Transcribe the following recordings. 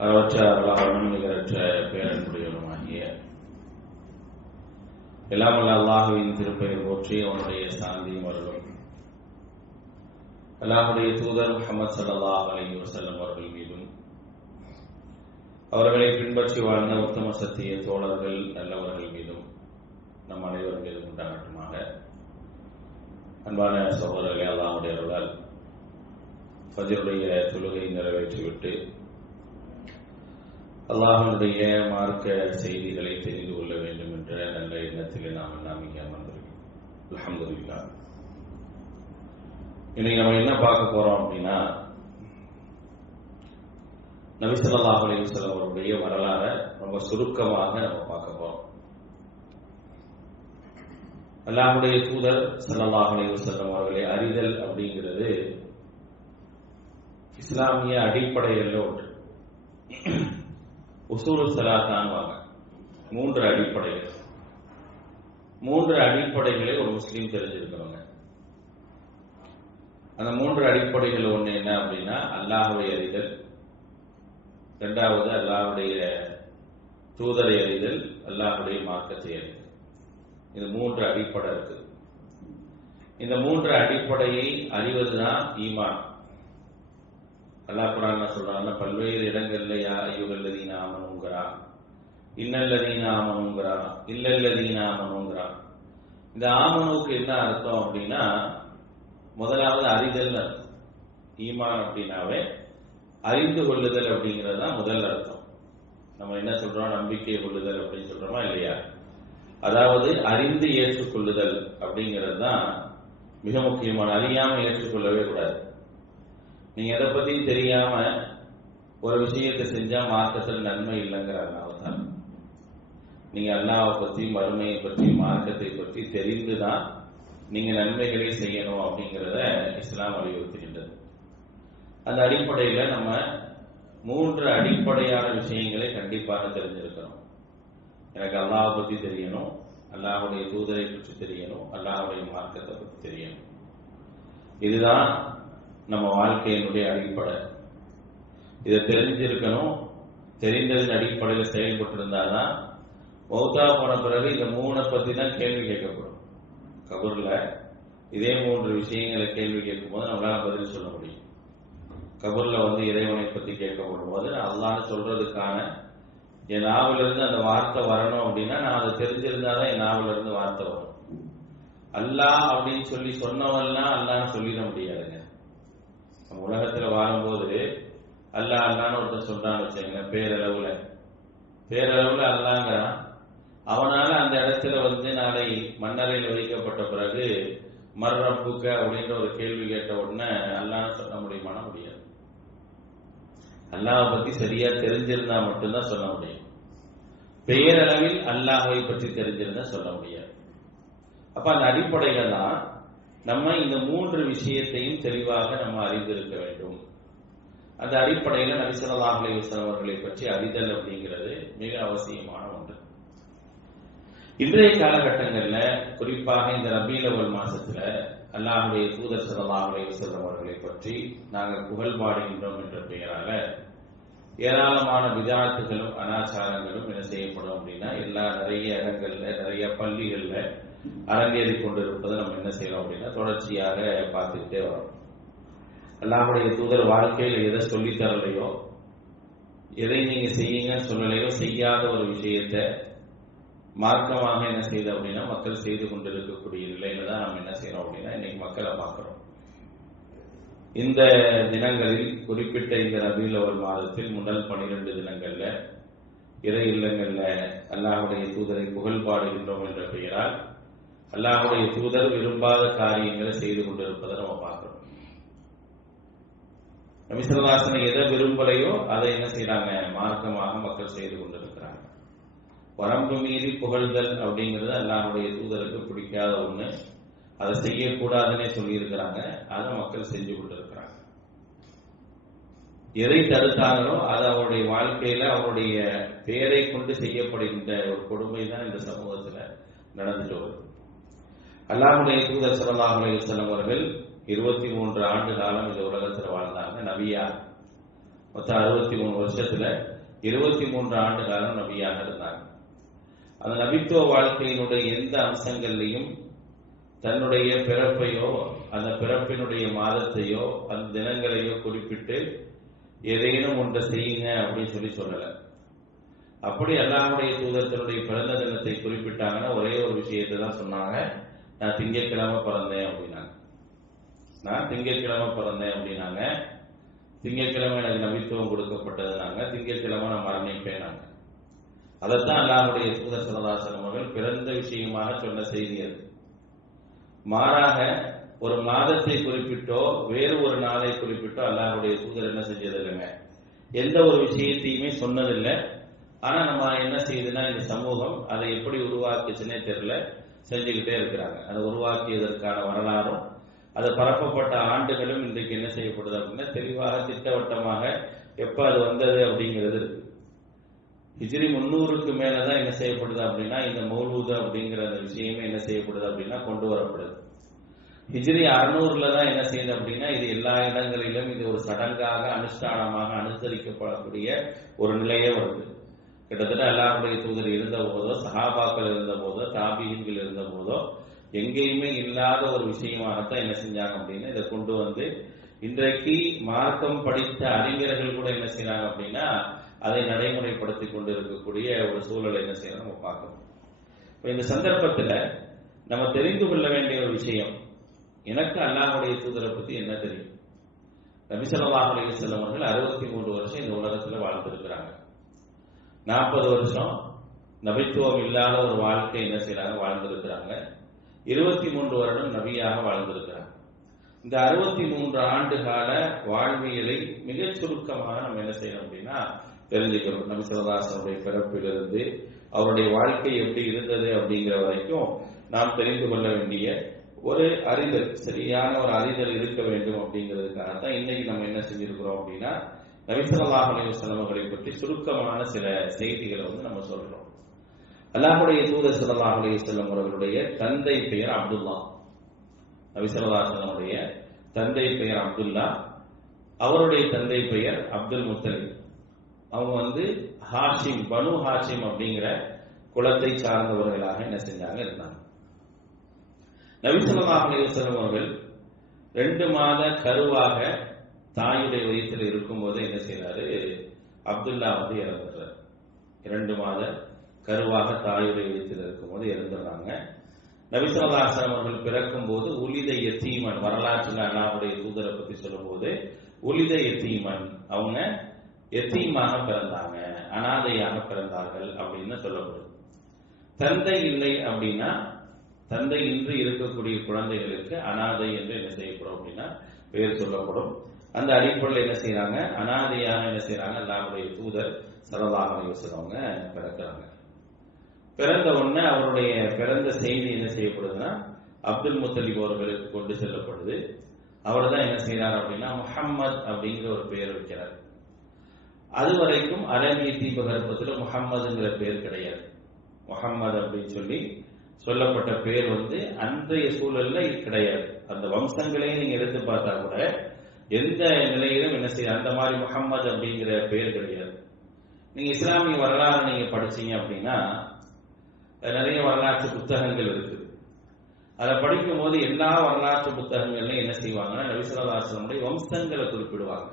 அளவற்ற அருளாளனும் நிகரற்ற பேரன்புடையவனுமாகிய எல்லாம் வல்ல அல்லாஹுவின் திருப்பெயர் போற்றி அவனுடைய சாந்தியும் அருளும் அல்லாஹுடைய தூதர் முஹம்மது ஸல்லல்லாஹு அலைஹி வஸல்லம் அவர்கள் மீதும் அவர்களை பின்பற்றி வாழ்ந்த உத்தம சத்திய தோழர்கள் நல்லவர்கள் மீதும் நம் அனைவர் மீதும் உண்டாகட்டுமாக. அன்பான சகோதரர்களே, அல்லாஹுடைய அருளால் ஃபஜ்ருடைய தொழுகை நிறைவேற்றிவிட்டு அல்லாஹ்வுடைய மார்க்க செய்திகளை தெரிந்து கொள்ள வேண்டும் என்ற நல்ல எண்ணத்திலே நாம் இங்கே அமர்ந்திருக்கோம். அல்ஹம்துலில்லாஹ். இன்னைக்கு நம்ம என்ன பார்க்க போறோம் அப்படின்னா, நபி ஸல்லல்லாஹு அலைஹி வஸல்லம் அவருடைய வரலாறை ரொம்ப சுருக்கமாக நம்ம பார்க்க போறோம். அல்லாஹ்வுடைய தூதர் ஸல்லல்லாஹு அலைஹி வஸல்லம் அவர்களை அறிதல் அப்படிங்கிறது இஸ்லாமிய அடிப்படையில் ஒன்று. உசூல் ஸலாத்தான் வாங்க, மூன்று அடிப்படைகளை ஒரு முஸ்லீம் தெரிஞ்சிருக்கிறவங்க. அந்த மூன்று அடிப்படைகள் ஒன்று என்ன அப்படின்னா, அல்லாஹ்வை அறிதல், இரண்டாவது அல்லாஹ்வுடைய தூதரை அறிதல், அல்லாஹ்வுடைய மார்க்கத்தை அறிதல். இது மூன்று அடிப்படை இருக்கு. இந்த மூன்று அடிப்படையை அறிவதுதான் ஈமான். அல்லாஹ் குர்ஆன்ல சொல்றாங்க, பல்வேறு இடங்கள்ல யா அய்யுஹல்லதீன ஆமனூங்கறா, இன்னல்லதீன ஆமனூங்கறா, இல்லல்லதீன ஆமனூங்கறா. இந்த ஆமனுக்கு என்ன அர்த்தம் அப்படின்னா, முதலாவது அறிதல் அர்த்தம். ஈமான் அப்படின்னாவே அறிந்து கொள்ளுதல் அப்படிங்கிறது தான் முதல் அர்த்தம். நம்ம என்ன சொல்றோம், நம்பிக்கை கொள்ளுதல் அப்படின்னு சொல்றோமா இல்லையா? அதாவது அறிந்து ஏற்றுக்கொள்ளுதல் அப்படிங்கிறது தான் மிக முக்கியமான. அறியாம ஏற்றுக்கொள்ளவே கூடாது. நீங்க எதை பத்தியும் தெரியாம ஒரு விஷயத்தை செஞ்சா மார்க்கத்தில் நன்மை இல்லைங்கிறதுனால தான். நீங்க அல்லாஹ்வை பற்றி, மறுமையை பற்றி, மார்க்கத்தை பற்றி தெரிந்துதான் நீங்க நன்மைகளை செய்யணும் அப்படிங்கிறத இஸ்லாம் வலியுறுத்துகின்றது. அந்த அடிப்படையில நம்ம மூன்று அடிப்படையான விஷயங்களை கண்டிப்பாக தெரிஞ்சிருக்கிறோம். எனக்கு அல்லாஹ்வை பற்றி தெரியணும், அல்லாஹ்வுடைய தூதரை பற்றி தெரியணும், அல்லாஹ்வுடைய மார்க்கத்தை பற்றி தெரியணும். இதுதான் நம்ம வாழ்க்கையினுடைய அடிப்படை. இதை தெரிஞ்சிருக்கணும். தெரிந்ததன் அடிப்படையில் செயல்பட்டு இருந்தாதான் மௌத்தா போன பிறகு இந்த மூணை பத்தி தான் கேள்வி கேட்கப்படும். கபூர்ல இதே மூன்று விஷயங்களை கேள்வி கேட்கும் போது நம்மளால பதில் சொல்ல முடியும். கபூர்ல இறைவனை பத்தி கேட்கப்படும் போது அல்லாஹ்னு சொல்றதுக்கான என் நாவல இருந்து அந்த வார்த்தை வரணும் அப்படின்னா நான் அதை தெரிஞ்சிருந்தாதான் என் நாவல இருந்து வார்த்தை வரும். அல்லாஹ் அப்படின்னு சொல்லி சொன்னவெல்லாம் அல்லாஹ்னு சொல்லிட முடியாதுங்க. நம்ம உலகத்துல வாழும்போது அல்லாஹ் அல்லான்னு ஒருத்தர் சொல்றான்னு வச்சுங்க, பேரளவுல அல்லாங்கிறான். அவனால அந்த இடத்துல நாளை மன்னரையில் வைக்கப்பட்ட பிறகு மர்ரப்புக்க அப்படின்ற ஒரு கேள்வி கேட்ட உடனே அல்லாஹ்னு சொல்ல முடியுமானா முடியாது. அல்லாஹ்வை பத்தி சரியா தெரிஞ்சிருந்தா மட்டும்தான் சொல்ல முடியும். பெயரளவில் அல்லாஹ்வை பற்றி தெரிஞ்சிருந்தா சொல்ல முடியாது. அப்ப அந்த அடிப்படையில தான் நம்ம இந்த மூன்று விஷயத்தையும் தெளிவாக நம்ம அறிந்திருக்க வேண்டும். அந்த அடிப்படையில நபி ஸல்லல்லாஹு அலைஹி வஸல்லம் அவர்களை பற்றி அறிதல் அப்படிங்கிறது மிக அவசியமான ஒன்று. இன்றைய காலகட்டங்கள்ல, குறிப்பாக இந்த ரபீஉல் அவ்வல் மாசத்துல அல்லாஹ்வுடைய தூதர் ஸல்லல்லாஹு அலைஹி வஸல்லம் அவர்களை பற்றி நாங்கள் புகழ் பாடுகின்றோம் என்ற பெயரால ஏராளமான விதாத்துகளும் அனாச்சாரங்களும் என்ன செய்யப்படும் அப்படின்னா, நிறைய இடங்கள்ல, நிறைய பள்ளிகள்ல அரங்கேறி கொண்டிருப்பதை நம்ம என்ன செய்யறோம் அப்படின்னா தொடர்ச்சியாக பார்த்துக்கிட்டே வரோம். அல்லாஹ்வுடைய தூதர் வாழ்க்கையில் எதை சொல்லித் தரலையோ, எதை நீங்க செய்யுங்க சொல்லலையோ, செய்யாத ஒரு விஷயத்தை மார்க்கமாக என்ன செய்யுது அப்படின்னா மக்கள் செய்து கொண்டிருக்கக்கூடிய நிலையில தான் நம்ம என்ன செய்யறோம் அப்படின்னா இன்னைக்கு மக்களை பார்க்கிறோம். இந்த தினங்களில், குறிப்பிட்ட இந்த ரபீஉல் அவ்வல் மாதத்தில் முதல் 12 தினங்கள்ல இறை இல்லங்கள்ல அல்லாஹ்வுடைய தூதரை புகழ் பாடுகின்றோம் என்ற பெயரால் அல்லாஹ்வுடைய தூதர் விரும்பாத காரியங்களை செய்து கொண்டிருப்பதை நம்ம பார்க்கிறோம். நபி ஸல்லல்லாஹு அலைஹி வஸல்லம் எதை விரும்பலையோ அதை என்ன செய்யறாங்க, மார்க்கமாக மக்கள் செய்து கொண்டிருக்கிறாங்க. வரம்பு மீறி புகழ்தல் அப்படிங்கிறது அல்லாஹ்வுடைய தூதருக்கு பிடிக்காத ஒண்ணு. அதை செய்யக்கூடாதுன்னே சொல்லி இருக்கிறாங்க. அதை மக்கள் செஞ்சு கொண்டிருக்கிறாங்க. எதை தடுத்தாங்களோ அது அவருடைய வாழ்க்கையில அவருடைய பெயரை கொண்டு செய்யப்படுகின்ற ஒரு கொடுமை தான் இந்த சமூகத்துல நடந்துட்டு வருது. அல்லாஹ்வுடைய தூதர் ஸல்லல்லாஹு அலைஹி வஸல்லம் அவர்கள் 23 ஆண்டு காலம் இந்த உலகத்தில் வாழ்ந்தாங்க. நபியா மொத்தம் 63 வருஷத்துல 23 ஆண்டு காலம் நபியாக இருந்தாங்க. அந்த நபித்துவ வாழ்க்கையினுடைய எந்த அம்சங்கள்லையும் தன்னுடைய பிறப்பையோ அந்த பிறப்பினுடைய மாதத்தையோ அந்த தினங்களையோ குறிப்பிட்டு ஏதேனும் ஒன்றை செய்யுங்க அப்படின்னு சொல்லல. அப்படி அல்லாஹ்வுடைய தூதர் தன்னுடைய பிறந்த தினத்தை குறிப்பிட்டாங்கன்னா ஒரே ஒரு விஷயத்தை தான் சொன்னாங்க, நான் திங்கட்கிழமை பிறந்தேன் அப்படின்னாங்க. நான் திங்கட்கிழமை பிறந்தேன் அப்படின்னாங்க. திங்கட்கிழமை எனக்கு நபித்துவம் கொடுக்கப்பட்டதுனாங்க. திங்கட்கிழமை நான் மரணிப்பேன் நாங்க. அதைத்தான் அல்லாஹ்வுடைய தூதர் ஸல்லல்லாஹு அலைஹி வஸல்லம் அவர்கள் பிறந்த விஷயமாக சொன்ன செய்தி அது. மாறாக ஒரு மாதத்தை குறிப்பிட்டோ வேறு ஒரு நாளை குறிப்பிட்டோ அல்லாஹ்வுடைய தூதர் என்ன செஞ்சது இல்லைங்க, எந்த ஒரு விஷயத்தையுமே சொன்னதில்லை. ஆனா நம்ம என்ன செய்யுதுன்னா இந்த சமூகம் அதை எப்படி உருவாக்குச்சுன்னே தெரியல, செஞ்சுக்கிட்டே இருக்கிறாங்க. அதை உருவாக்கியதற்கான வரலாறும் அது பரப்பப்பட்ட ஆண்டுகளும் இன்றைக்கு என்ன செய்யப்படுது அப்படின்னா தெளிவாக திட்டவட்டமாக எப்ப அது வந்தது அப்படிங்கிறது இருக்கு. ஹிஜ்ரி 300க்கு மேலதான் என்ன செய்யப்படுது அப்படின்னா இந்த மௌலூது அப்படிங்கிற அந்த விஷயமே என்ன செய்யப்படுது அப்படின்னா கொண்டு வரப்படுது. ஹிஜ்ரி 600ல தான் என்ன செய்யுது அப்படின்னா இது எல்லா இடங்களிலும் இது ஒரு சடங்காக அனுஷ்டானமாக அனுசரிக்கப்படக்கூடிய ஒரு நிலையே வருது. கிட்டத்தட்ட அல்லாஹ்வுடைய தூதர் இருந்த போதோ சஹாபாக்கள் இருந்த போதோ தாபீன்கள் இருந்த போதோ எங்கேயுமே இல்லாத ஒரு விஷயமாகத்தான் என்ன செஞ்சாங்க அப்படின்னா இதை கொண்டு வந்து இன்றைக்கு மார்க்கம் படித்த அறிஞர்கள் கூட என்ன செய்யறாங்க அப்படின்னா அதை நடைமுறைப்படுத்தி கொண்டு இருக்கக்கூடிய ஒரு சூழலை என்ன செய்யணும் நம்ம பார்க்கணும். இந்த சந்தர்ப்பத்தில் நம்ம தெரிந்து கொள்ள வேண்டிய ஒரு விஷயம், எனக்கு அல்லாஹ்வுடைய தூதரை பத்தி என்ன தெரியும்? நபி ஸல்லல்லாஹு அலைஹி வஸல்லம் அவர்கள் 63 வருஷம் இந்த உலகத்துல வாழ்ந்திருக்கிறாங்க. 40 வருஷம் நபித்துவம் இல்லாத ஒரு வாழ்க்கை என்ன செய்யறாங்க வாழ்ந்திருக்கிறாங்க. 23 வருடம் நபியாக வாழ்ந்திருக்கிறாங்க. இந்த 63 ஆண்டு கால வாழ்வியலை மிகச் சுருக்கமாக நம்ம என்ன செய்யணும் அப்படின்னா தெரிஞ்சுக்கிறோம். நபி ஸல்லல்லாஹு அலைஹி வஸல்லம் பிறப்பிலிருந்து அவருடைய வாழ்க்கை எப்படி இருந்தது அப்படிங்கிற வரைக்கும் நாம் தெரிந்து கொள்ள வேண்டிய ஒரு அறிதல், சரியான ஒரு அறிதல் இருக்க வேண்டும் அப்படிங்கிறதுக்காக தான் இன்னைக்கு நம்ம என்ன செஞ்சிருக்கிறோம் அப்படின்னா நபி ஸல்லல்லாஹு அலைஹி வஸல்லம் அவர்களை பற்றி சுருக்கமான சில செய்திகளை நம்ம சொல்றோம். அல்லாஹ்வுடைய தூதர் ஸல்லல்லாஹு அலைஹி வஸல்லம் அவர்களுடைய தந்தை பெயர் அப்துல்லா. நபி ஸல்லல்லாஹு அலைஹி வஸல்லம் உடைய தந்தை பெயர் அப்துல்லா, அவருடைய தந்தை பெயர் அப்துல் முத்தலிப். அவங்க ஹாஷிம், பனு ஹாஷிம் அப்படிங்கிற குலத்தை சார்ந்தவர்களாக என்ன செஞ்சாங்க இருந்தாங்க. நபி ஸல்லல்லாஹு அலைஹி வஸல்லம் அவர்கள் 2 மாத கருவாக தாயுடைய வயிற்றில் இருக்கும் போது என்ன செய்யறாரு, அப்துல்லா இறந்துடுறார். 2 மாத கருவாக தாயுடைய வயிற்றில் இருக்கும் போது இறந்துடுறாங்க. நபி ஸல்லல்லாஹு அலைஹி வஸல்லம் அவர்கள் பிறக்கும் போது உலித யதீமன், வரலாற்றில் அல்லாஹ்வுடைய தூதரை பற்றி சொல்லும் போது உலித யதீமன், அவங்க யதீமாக பிறந்தாங்க, அனாதையாக பிறந்தார்கள் அப்படின்னு சொல்லப்படுது. தந்தை இல்லை அப்படின்னா தந்தை இன்றி இருக்கக்கூடிய குழந்தைகளுக்கு அனாதை என்று என்ன செய்யப்படும் அப்படின்னா பெயர் சொல்லப்படும். அந்த அடிப்படையில் என்ன செய்யறாங்க, அனாதையாக என்ன செய்யறாங்க அல்லாஹ்வுடைய தூதர் ஸல்லல்லாஹு அலைஹி வஸல்லம் அவங்க பிறக்கிறாங்க. பிறந்த உடனே அவருடைய பிறந்த செய்தி என்ன செய்யப்படுதுன்னா அப்துல் முத்தலிப் அவர்களுக்கு கொண்டு செல்லப்படுது. அவர் தான் என்ன செய்யறாரு அப்படின்னா முஹம்மது அப்படிங்கிற ஒரு பெயர் வைக்கிறார். அது வரைக்கும் அரபிய தீபகற்பத்தில் முஹம்மதுங்கிற பெயர் கிடையாது. முஹம்மது அப்படின்னு சொல்லி சொல்லப்பட்ட பெயர் அன்றைய சூழல்ல கிடையாது. அந்த வம்சங்களையும் நீங்க எடுத்து பார்த்தா கூட எந்த நிலையிலும் என்ன செய்ய அந்த மாதிரி முஹம்மது அப்படிங்கிற பெயர் கிடையாது. நீங்க இஸ்லாமிய வரலாறு நீங்க படிச்சீங்க அப்படின்னா நிறைய வரலாற்று புத்தகங்கள் இருக்குது. அதை படிக்கும் போது எல்லா வரலாற்று புத்தகங்கள்லையும் என்ன செய்வாங்கன்னா நபி ஸல்லல்லாஹு அலைஹி வஸல்லம் வம்சங்களை குறிப்பிடுவாங்க.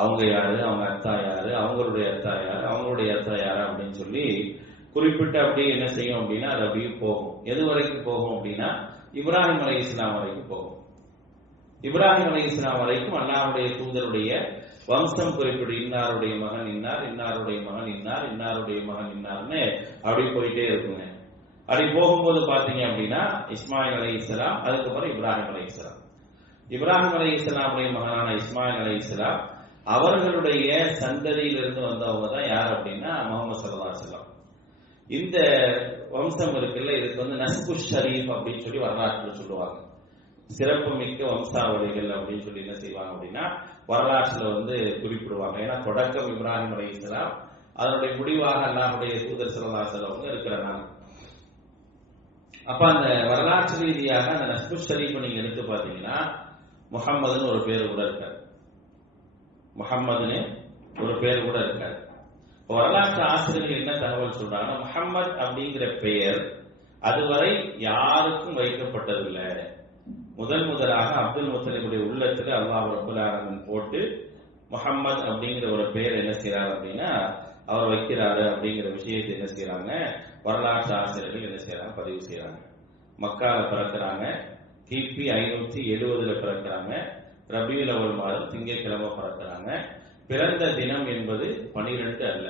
அவங்க யாரு, அவங்க அத்தா யாரு, அவங்களுடைய அத்தா யாரு, அவங்களுடைய அத்தா யாரு அப்படின்னு சொல்லி குறிப்பிட்டு அப்படியே என்ன செய்யும் அப்படின்னா அது அப்படியே போகும். எது வரைக்கும் போகும் அப்படின்னா இப்ராஹிம் அலைஹிஸ்ஸலாம் வரைக்கும் போகும். இப்ராஹிம் அலைஹிஸ்ஸலாம் வரைக்கும் அல்லாஹ்வுடைய தூதருடைய வம்சம் குறிப்பிடு, இன்னாருடைய மகன் இன்னார், இன்னாருடைய மகன் இன்னார், இன்னாருடைய மகன் இன்னார்னு அப்படி போயிட்டே இருக்குங்க. அப்படி போகும்போது பாத்தீங்க அப்படின்னா இஸ்மாயில் அலைஹிஸ்ஸலாம், அதுக்கப்புறம் இப்ராஹிம் அலைஹிஸ்ஸலாம். இப்ராஹிம் அலைஹிஸ்ஸலாமுடைய மகனான இஸ்மாயில் அலைஹிஸ்ஸலாம் அவர்களுடைய சந்ததியிலிருந்து வந்தவங்க தான் யார் அப்படின்னா முஹம்மது ஸல்லல்லாஹு அலைஹி வஸல்லம். இந்த வம்சம் இருக்குல்ல, இதுக்கு நஸ்பு ஷரீஃப் அப்படின்னு சொல்லி வரலாற்றில் சொல்லுவாங்க. சிறப்பு மிக்க வம்சாவளிகள் அப்படின்னு சொல்லி என்ன செய்வாங்க அப்படின்னா வரலாற்றுல குறிப்பிடுவாங்க. ஏன்னா தொடக்கம் இப்ராஹிம் அலைஹிஸ்ஸலாம், அதனுடைய முடிவாக அல்லாஹ்வுடைய தூதர் ஸல்லல்லாஹு அலைஹி வஸல்லம் இருக்கிறாங்க. அப்ப அந்த வரலாற்று ரீதியாக அந்த நஸ்பு ஷரீஃப் நீங்க எடுத்து பாத்தீங்கன்னா முஹம்மதுன்னு ஒரு பேர் கூட இருக்காரு. முஹம்மதுன்னு ஒரு பேர் கூட இருக்காது. வரலாற்று ஆசிரியர்கள் என்ன தகவல் சொல்றாங்கன்னா, முஹம்மத் அப்படிங்கிற பெயர் அதுவரை யாருக்கும் வைக்கப்பட்டதில்லை. முதலாக அப்துல் முத்தலிபுடைய உள்ளத்துல அல்லாஹ் ரப்பல் ஆலமீன் போட்டு முஹம்மத் அப்படிங்கிற ஒரு பெயர் என்ன செய்யறாரு அப்படின்னா அவர் வைக்கிறாரு அப்படிங்கிற விஷயத்தை என்ன செய்யறாங்க வரலாற்று ஆசிரியர்கள் என்ன செய்யறாங்க பதிவு செய்யறாங்க. மக்கால பிறக்கிறாங்க, கிபி 570 பிறக்கிறாங்க, ரபியுல் அவ்வல் மாதம் திங்கட்கிழமை பிறக்கிறாங்க. பிறந்த தினம் என்பது 12 அல்ல,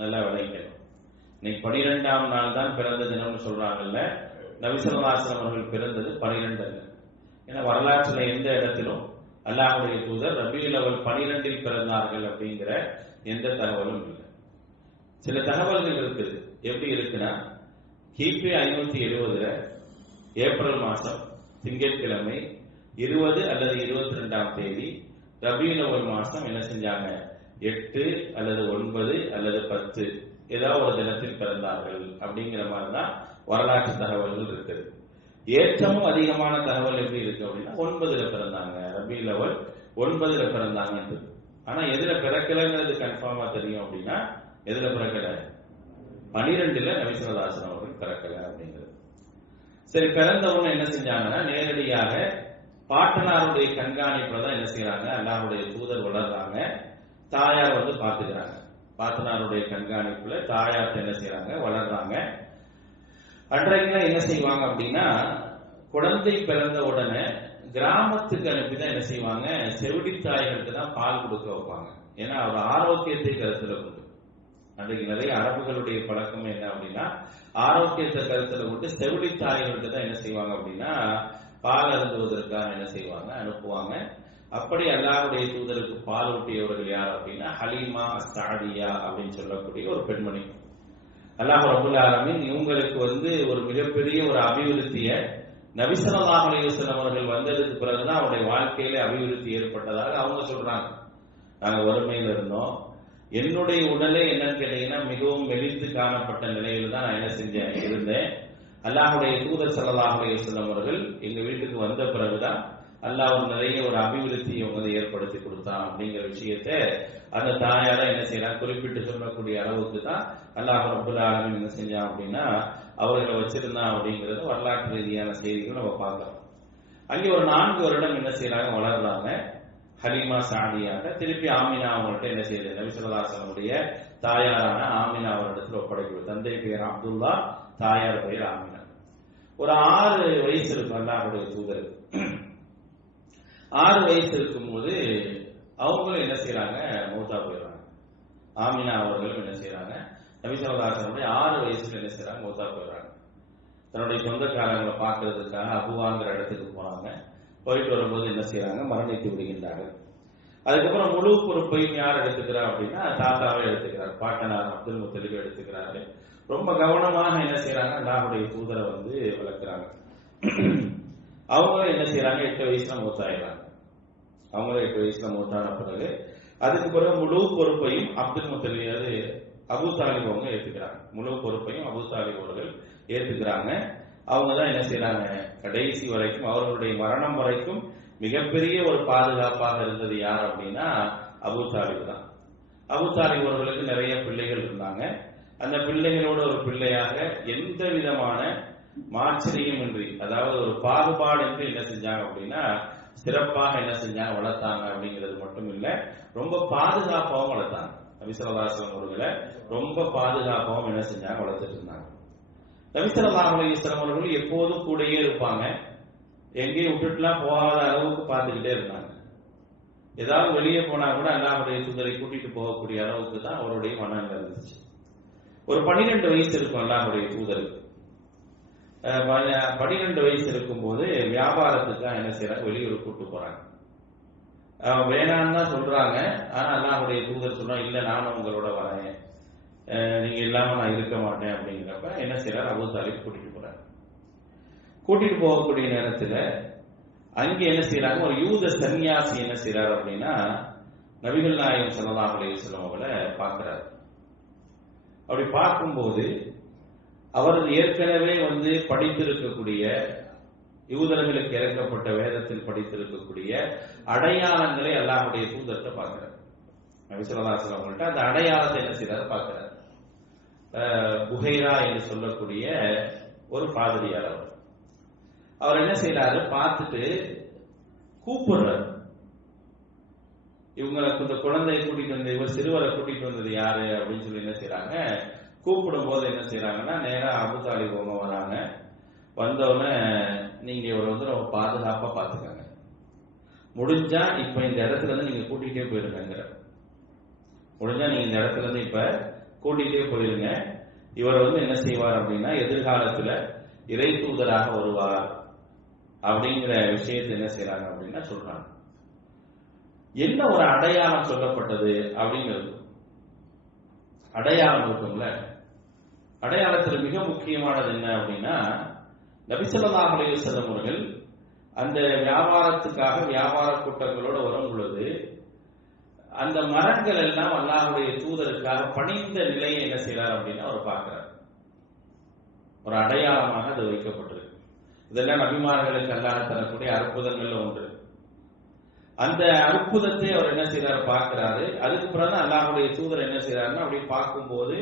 நல்லா விளைக்கணும். இன்னைக்கு 12ஆம் நாள் தான் பிறந்த தினம்னு சொல்றாங்கல்ல, நபி ஸல்லல்லாஹு அலைஹி வஸல்லம் அவர்கள் பிறந்தது 12 அல்ல. ஏன்னா வரலாற்றுல எந்த இடத்திலும் அல்லாஹ்வுடைய தூதர் ரபியுல் அவ்வல் 12இல் பிறந்தார்கள் அப்படிங்கிற எந்த தகவலும் இல்லை. சில தகவல்கள் இருக்குது. எப்படி இருக்குன்னா, கிபி 570 ஏப்ரல் மாசம் திங்கட்கிழமை 20 அல்லது 22ஆம் தேதி ரபியுல் அவ்வல் மாசம் என்ன செஞ்சாங்க, 8 அல்லது 9 அல்லது 10 ஏதாவது ஒரு தினத்தில் பிறந்தார்கள் அப்படிங்கிற மாதிரி தான் வரலாற்று தகவல்கள் இருக்குது. ஏற்றமும் அதிகமான தகவல் எப்படி இருக்கு அப்படின்னா 9ல பிறந்தாங்க, ரபியுல் அவ்வல் 9ல பிறந்தாங்க. ஆனா எதுல பிறக்கலங்கிறது கன்ஃபார்மா தெரியும் அப்படின்னா எதுல பிறக்கல, 12ல நபி ஸல்லல்லாஹு அலைஹி வஸல்லம் அவர்கள் பிறக்கல அப்படிங்கிறது. சரி, பிறந்தவங்க என்ன செஞ்சாங்கன்னா நேரடியாக பாட்டனாருடைய கண்காணிப்புல தான் என்ன செய்யறாங்க, அல்லாஹ்வுடைய தூதர் வளர்றாங்க. தாயார் வந்து பாத்துக்கிறாங்க. பாட்டனாருடைய கண்காணிப்புல தாயார் என்ன செய்யறாங்க, வளர்றாங்க. அன்றைக்கு என்ன செய்வாங்க அப்படின்னா, குழந்தை பிறந்த உடனே கிராமத்துக்கு அனுப்பிதான் என்ன செய்வாங்க, செவிடி தாய்களுக்கு தான் பால் கொடுக்க வைப்பாங்க. ஏன்னா அவர் ஆரோக்கியத்தை கருத்துல கொண்டு. அன்றைக்கு நிறைய அரபுகளுடைய பழக்கம் என்ன அப்படின்னா, ஆரோக்கியத்தை கருத்துல கொண்டு செவிடி தாய்களுக்கு தான் என்ன செய்வாங்க அப்படின்னா பால் அருந்துவதற்காக என்ன செய்வாங்க, அனுப்புவாங்க. அப்படி அல்லாஹ்வுடைய தூதருக்கு பால் ஊட்டியவர்கள் யார் அப்படின்னா ஹலீமா அஸ்ஸாதியா அப்படின்னு சொல்லக்கூடிய ஒரு பெண்மணி. அல்லாஹ் ரப்பல் ஆலமீன் இவங்களுக்கு வந்து ஒரு மிகப்பெரிய ஒரு அபிவிருத்திய நபி ஸல்லல்லாஹு அலைஹி வஸல்லம் அவர்கள் வந்ததுக்கு பிறகுதான் அவருடைய வாழ்க்கையில அபிவிருத்தி ஏற்பட்டதாக அவங்க சொல்றாங்க. நாங்க வறுமையில இருந்தோம், என்னுடைய உடலே என்னன்னு கேட்டீங்கன்னா மிகவும் மெலிந்து காணப்பட்ட நிலையில தான் நான் என்ன செஞ்சேன் இருந்தேன். அல்லாஹ்வுடைய தூதர் ஸல்லல்லாஹு அலைஹி வஸல்லம் அவர்கள் எங்க வீட்டுக்கு வந்த பிறகுதான் அல்லாஹ் நிறைய ஒரு அபிவிருத்தியை வந்து ஏற்படுத்தி கொடுத்தான் அப்படிங்கிற விஷயத்தை அந்த தாயார என்ன செய்யறாங்க குறிப்பிட்டு சொல்லக்கூடிய அளவுக்கு தான் அல்லாஹ் ரப்பல் ஆலமீன் என்ன செஞ்சான் அப்படின்னா அவர்களை வச்சிருந்தான் அப்படிங்கிறது வரலாற்று ரீதியான செய்திகள் நம்ம பார்க்கிறோம். அங்கே ஒரு 4 வருடம் என்ன செய்யறாங்க, வளர்றாங்க. ஹலீமா சாதியாக திருப்பி ஆமினா அவங்கள்ட்ட என்ன செய்யுது, நபி ஸல்லல்லாஹு அலைஹி வஸல்லம் தாயாரான ஆமினா அவரிடத்தில் ஒப்படைக்கிறது. தந்தை பெயர் அப்துல்லா, தாயார் பெயர் ஆமினா. ஒரு 6 வயசு இருக்கும் அல்லாஹ்வுடைய தூதருக்கு. 6 வயசு இருக்கும்போது அவங்களும் என்ன செய்யறாங்க, மௌத்தா போயிடுறாங்க. ஆமினா அவர்களும் என்ன செய்யறாங்க, நபி ஸல்லல்லாஹு அலைஹி வஸல்லம் 6 வயசுல என்ன செய்யறாங்க, மௌத்தா போயிடுறாங்க. தன்னுடைய சொந்தக்காரங்களை பார்க்கறதுக்காக அபுவாங்கிற இடத்துக்கு போறாங்க. போயிட்டு வரும்போது என்ன செய்யறாங்க, மரணித்து விடுகின்றார்கள். அதுக்கப்புறம் முழு பொறுப்பையும் யார் எடுத்துக்கிறா அப்படின்னா தாத்தாவே எடுத்துக்கிறார், பாட்டனார் அப்துல் முத்தலிப் எடுத்துக்கிறாரு. ரொம்ப கவனமாக என்ன செய்யறாங்க, அல்லாஹ்வுடைய தூதரை வந்து வளர்க்கிறாங்க. அவங்களும் என்ன செய்யறாங்க, 8 வயசுல மூத்தாயிடுறாங்க. அவங்களும் 8 வயசுல மூத்தான பிறகு அதுக்கு பிறகு முழு பொறுப்பையும் அப்துல் முத்தலிப் அபூ தாலிப் அவங்க ஏத்துக்கிறாங்க. முழு பொறுப்பையும் அபூ தாலிப் அவர்கள் ஏத்துக்கிறாங்க. அவங்க தான் என்ன செய்யறாங்க, கடைசி வரைக்கும் அவர்களுடைய மரணம் வரைக்கும் மிகப்பெரிய ஒரு பாதுகாப்பாக இருந்தது யார் அப்படின்னா அபூ தாலிப் தான். அபூ தாலிப் அவர்களுக்கு நிறைய பிள்ளைகள் இருந்தாங்க. அந்த பிள்ளைகளோட ஒரு பிள்ளையாக எந்த விதமான மாச்சரியம் இன்றி, அதாவது ஒரு பாகுபாடு என்று என்ன செஞ்சாங்க அப்படின்னா சிறப்பாக என்ன செஞ்சாங்க, வளர்த்தாங்க. அப்படிங்கிறது மட்டும் இல்ல, ரொம்ப பாதுகாப்பாகவும் வளர்த்தாங்க. நபி ஸல்லல்லாஹு அலைஹி வஸல்லம் அவர்களை ரொம்ப பாதுகாப்பாகவும் என்ன செஞ்சாங்க, வளர்த்துட்டு இருந்தாங்க. நபி ஸல்லல்லாஹு அலைஹி வஸல்லம் அவர்கள் எப்போதும் கூடயே இருப்பாங்க. எங்கேயும் விட்டுட்டுலாம் போகாத அளவுக்கு பார்த்துக்கிட்டே இருந்தாங்க. ஏதாவது வெளியே போனா கூட அல்லாஹ்வுடைய தூதரை கூட்டிட்டு போகக்கூடிய அளவுக்கு தான் அவருடைய மனம் இருந்துச்சு. ஒரு 12 வயசு இருக்கும் அல்லாஹ்வுடைய தூதருக்கு. 12 வயசு இருக்கும்போது வியாபாரத்துக்காக என்ன செய்யறாங்க, வெளியூர் கூட்டு போறாங்க. வேணான்னு தான் சொல்றாங்க. ஆனா அல்லாஹ்வுடைய தூதர் சொல்றாங்க, இல்ல நானும் உங்களோட வரேன், நீங்க இல்லாம நான் இருக்க மாட்டேன் அப்படிங்கிறப்ப என்ன செய்யறாரு, அபூ தாலிப் கூட்டிட்டு போறாரு. கூட்டிட்டு போகக்கூடிய நேரத்துல அங்கே என்ன செய்யறாங்க, ஒரு யூத சன்னியாசி என்ன செய்யறாரு அப்படின்னா நபிகள் நாயகம் ஸல்லல்லாஹு அலைஹி வஸல்லம் அவர்களை பார்க்கிறார். அப்படி பார்க்கும்போது அவர் ஏற்கனவே வந்து படித்திருக்கக்கூடிய யூதர்களுக்கு இறக்கப்பட்ட வேதத்தில் படித்திருக்கக்கூடிய அடையாளங்களை அல்லாஹ்வுடைய தூதர்கிட்ட பார்க்கிறார். நபி ஸல்லல்லாஹு அலைஹி வஸல்லம் அவங்கள்ட்ட அந்த அடையாளத்தை என்ன செய்யறாரு பார்க்கிறார். புகைரா என்று சொல்லக்கூடிய ஒரு பாதிரியார் அவர் என்ன செய்யறாரு, பார்த்துட்டு கூப்பிடுறாரு. இவங்களுக்கு இந்த குழந்தையை கூட்டிட்டு வந்து, இவர் சிறுவரை கூட்டிட்டு வந்தது யாரு அப்படின்னு சொல்லி என்ன செய்யறாங்க, கூப்பிடும் போது என்ன செய்யறாங்கன்னா நேரா அபூ தாலிப் அவங்க வராங்க. வந்தோடனே நீங்க இவரை வந்து ரொம்ப பாதுகாப்பா பாத்துக்காங்க, முடிஞ்சா இப்ப இந்த இடத்துல இருந்து நீங்க கூட்டிகிட்டே போயிருங்க, முடிஞ்சா நீங்க இந்த இடத்துல இருந்து இப்ப கூட்டிகிட்டே போயிருங்க. இவர் வந்து என்ன செய்வார் அப்படின்னா எதிர்காலத்துல இறை தூதராக வருவார் அப்படிங்கிற விஷயத்தை என்ன செய்யறாங்க அப்படின்னா சொல்றாங்க. என்ன ஒரு அடையாளம் சொல்லப்பட்டது அப்படிங்கிறது, அடையாளம் இருக்கும்ல, அடையாளத்தில் மிக முக்கியமானது என்ன அப்படின்னா, நபி ஸல்லல்லாஹு அலைஹி வஸல்லம் அவர்கள் அந்த வியாபாரத்துக்காக வியாபார கூட்டங்களோடு வரும் பொழுது அந்த மரங்கள் எல்லாம் அல்லாஹ்வுடைய தூதருக்காக பணிந்த நிலையை என்ன செய்யறார் அப்படின்னா அவர் பார்க்கிறார். ஒரு அடையாளமாக அது வைக்கப்பட்டிருக்கு. இதெல்லாம் நபிமார்களுக்கு அல்லாஹ் தரக்கூடிய அற்புதங்கள்ல ஒன்று. அந்த அற்புதத்தை அவர் என்ன செய்யறாரு பார்க்கிறாரு. அதுக்கு பிறகு அல்லாஹ்வுடைய தூதர் என்ன செய்யறாருன்னா அப்படி பார்க்கும்போது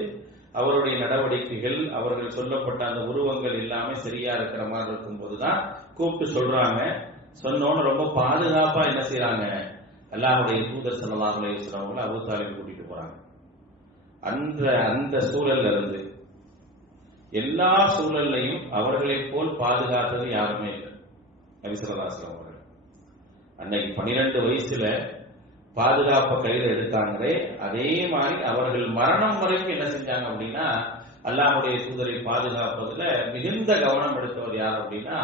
அவருடைய நடவடிக்கைகள், அவர்கள் சொல்லப்பட்ட அந்த உருவங்கள் எல்லாமே சரியா இருக்கிற மாதிரி இருக்கும் போதுதான் கூப்பிட்டு சொல்றாங்க. சொன்னோன்னு ரொம்ப பாதுகாப்பா என்ன செய்யறாங்க, அல்லாஹ்வுடைய தூதர் ஸல்லல்லாஹு அலைஹி வஸல்லம் அவங்களை அபூ தாலிப் கூட்டிட்டு போறாங்க. அந்த சூழல்ல இருந்து எல்லா சூழல்லையும் அவர்களை போல் பாதுகாத்தது யாருமே இல்லை நபி ஸல்லல்லாஹு அலைஹி வஸல்லம் அவர்கள். அன்னைக்கு 12 வயசுல பாதுகாப்ப கையில எடுத்தாங்களே, அதே மாதிரி அவர்கள் மரணம் வரைக்கும் என்ன செஞ்சாங்க அப்படின்னா அல்லாஹ்வுடைய தூதரை பாதுகாப்பதுல மிகுந்த கவனம் எடுத்தவர் யார் அப்படின்னா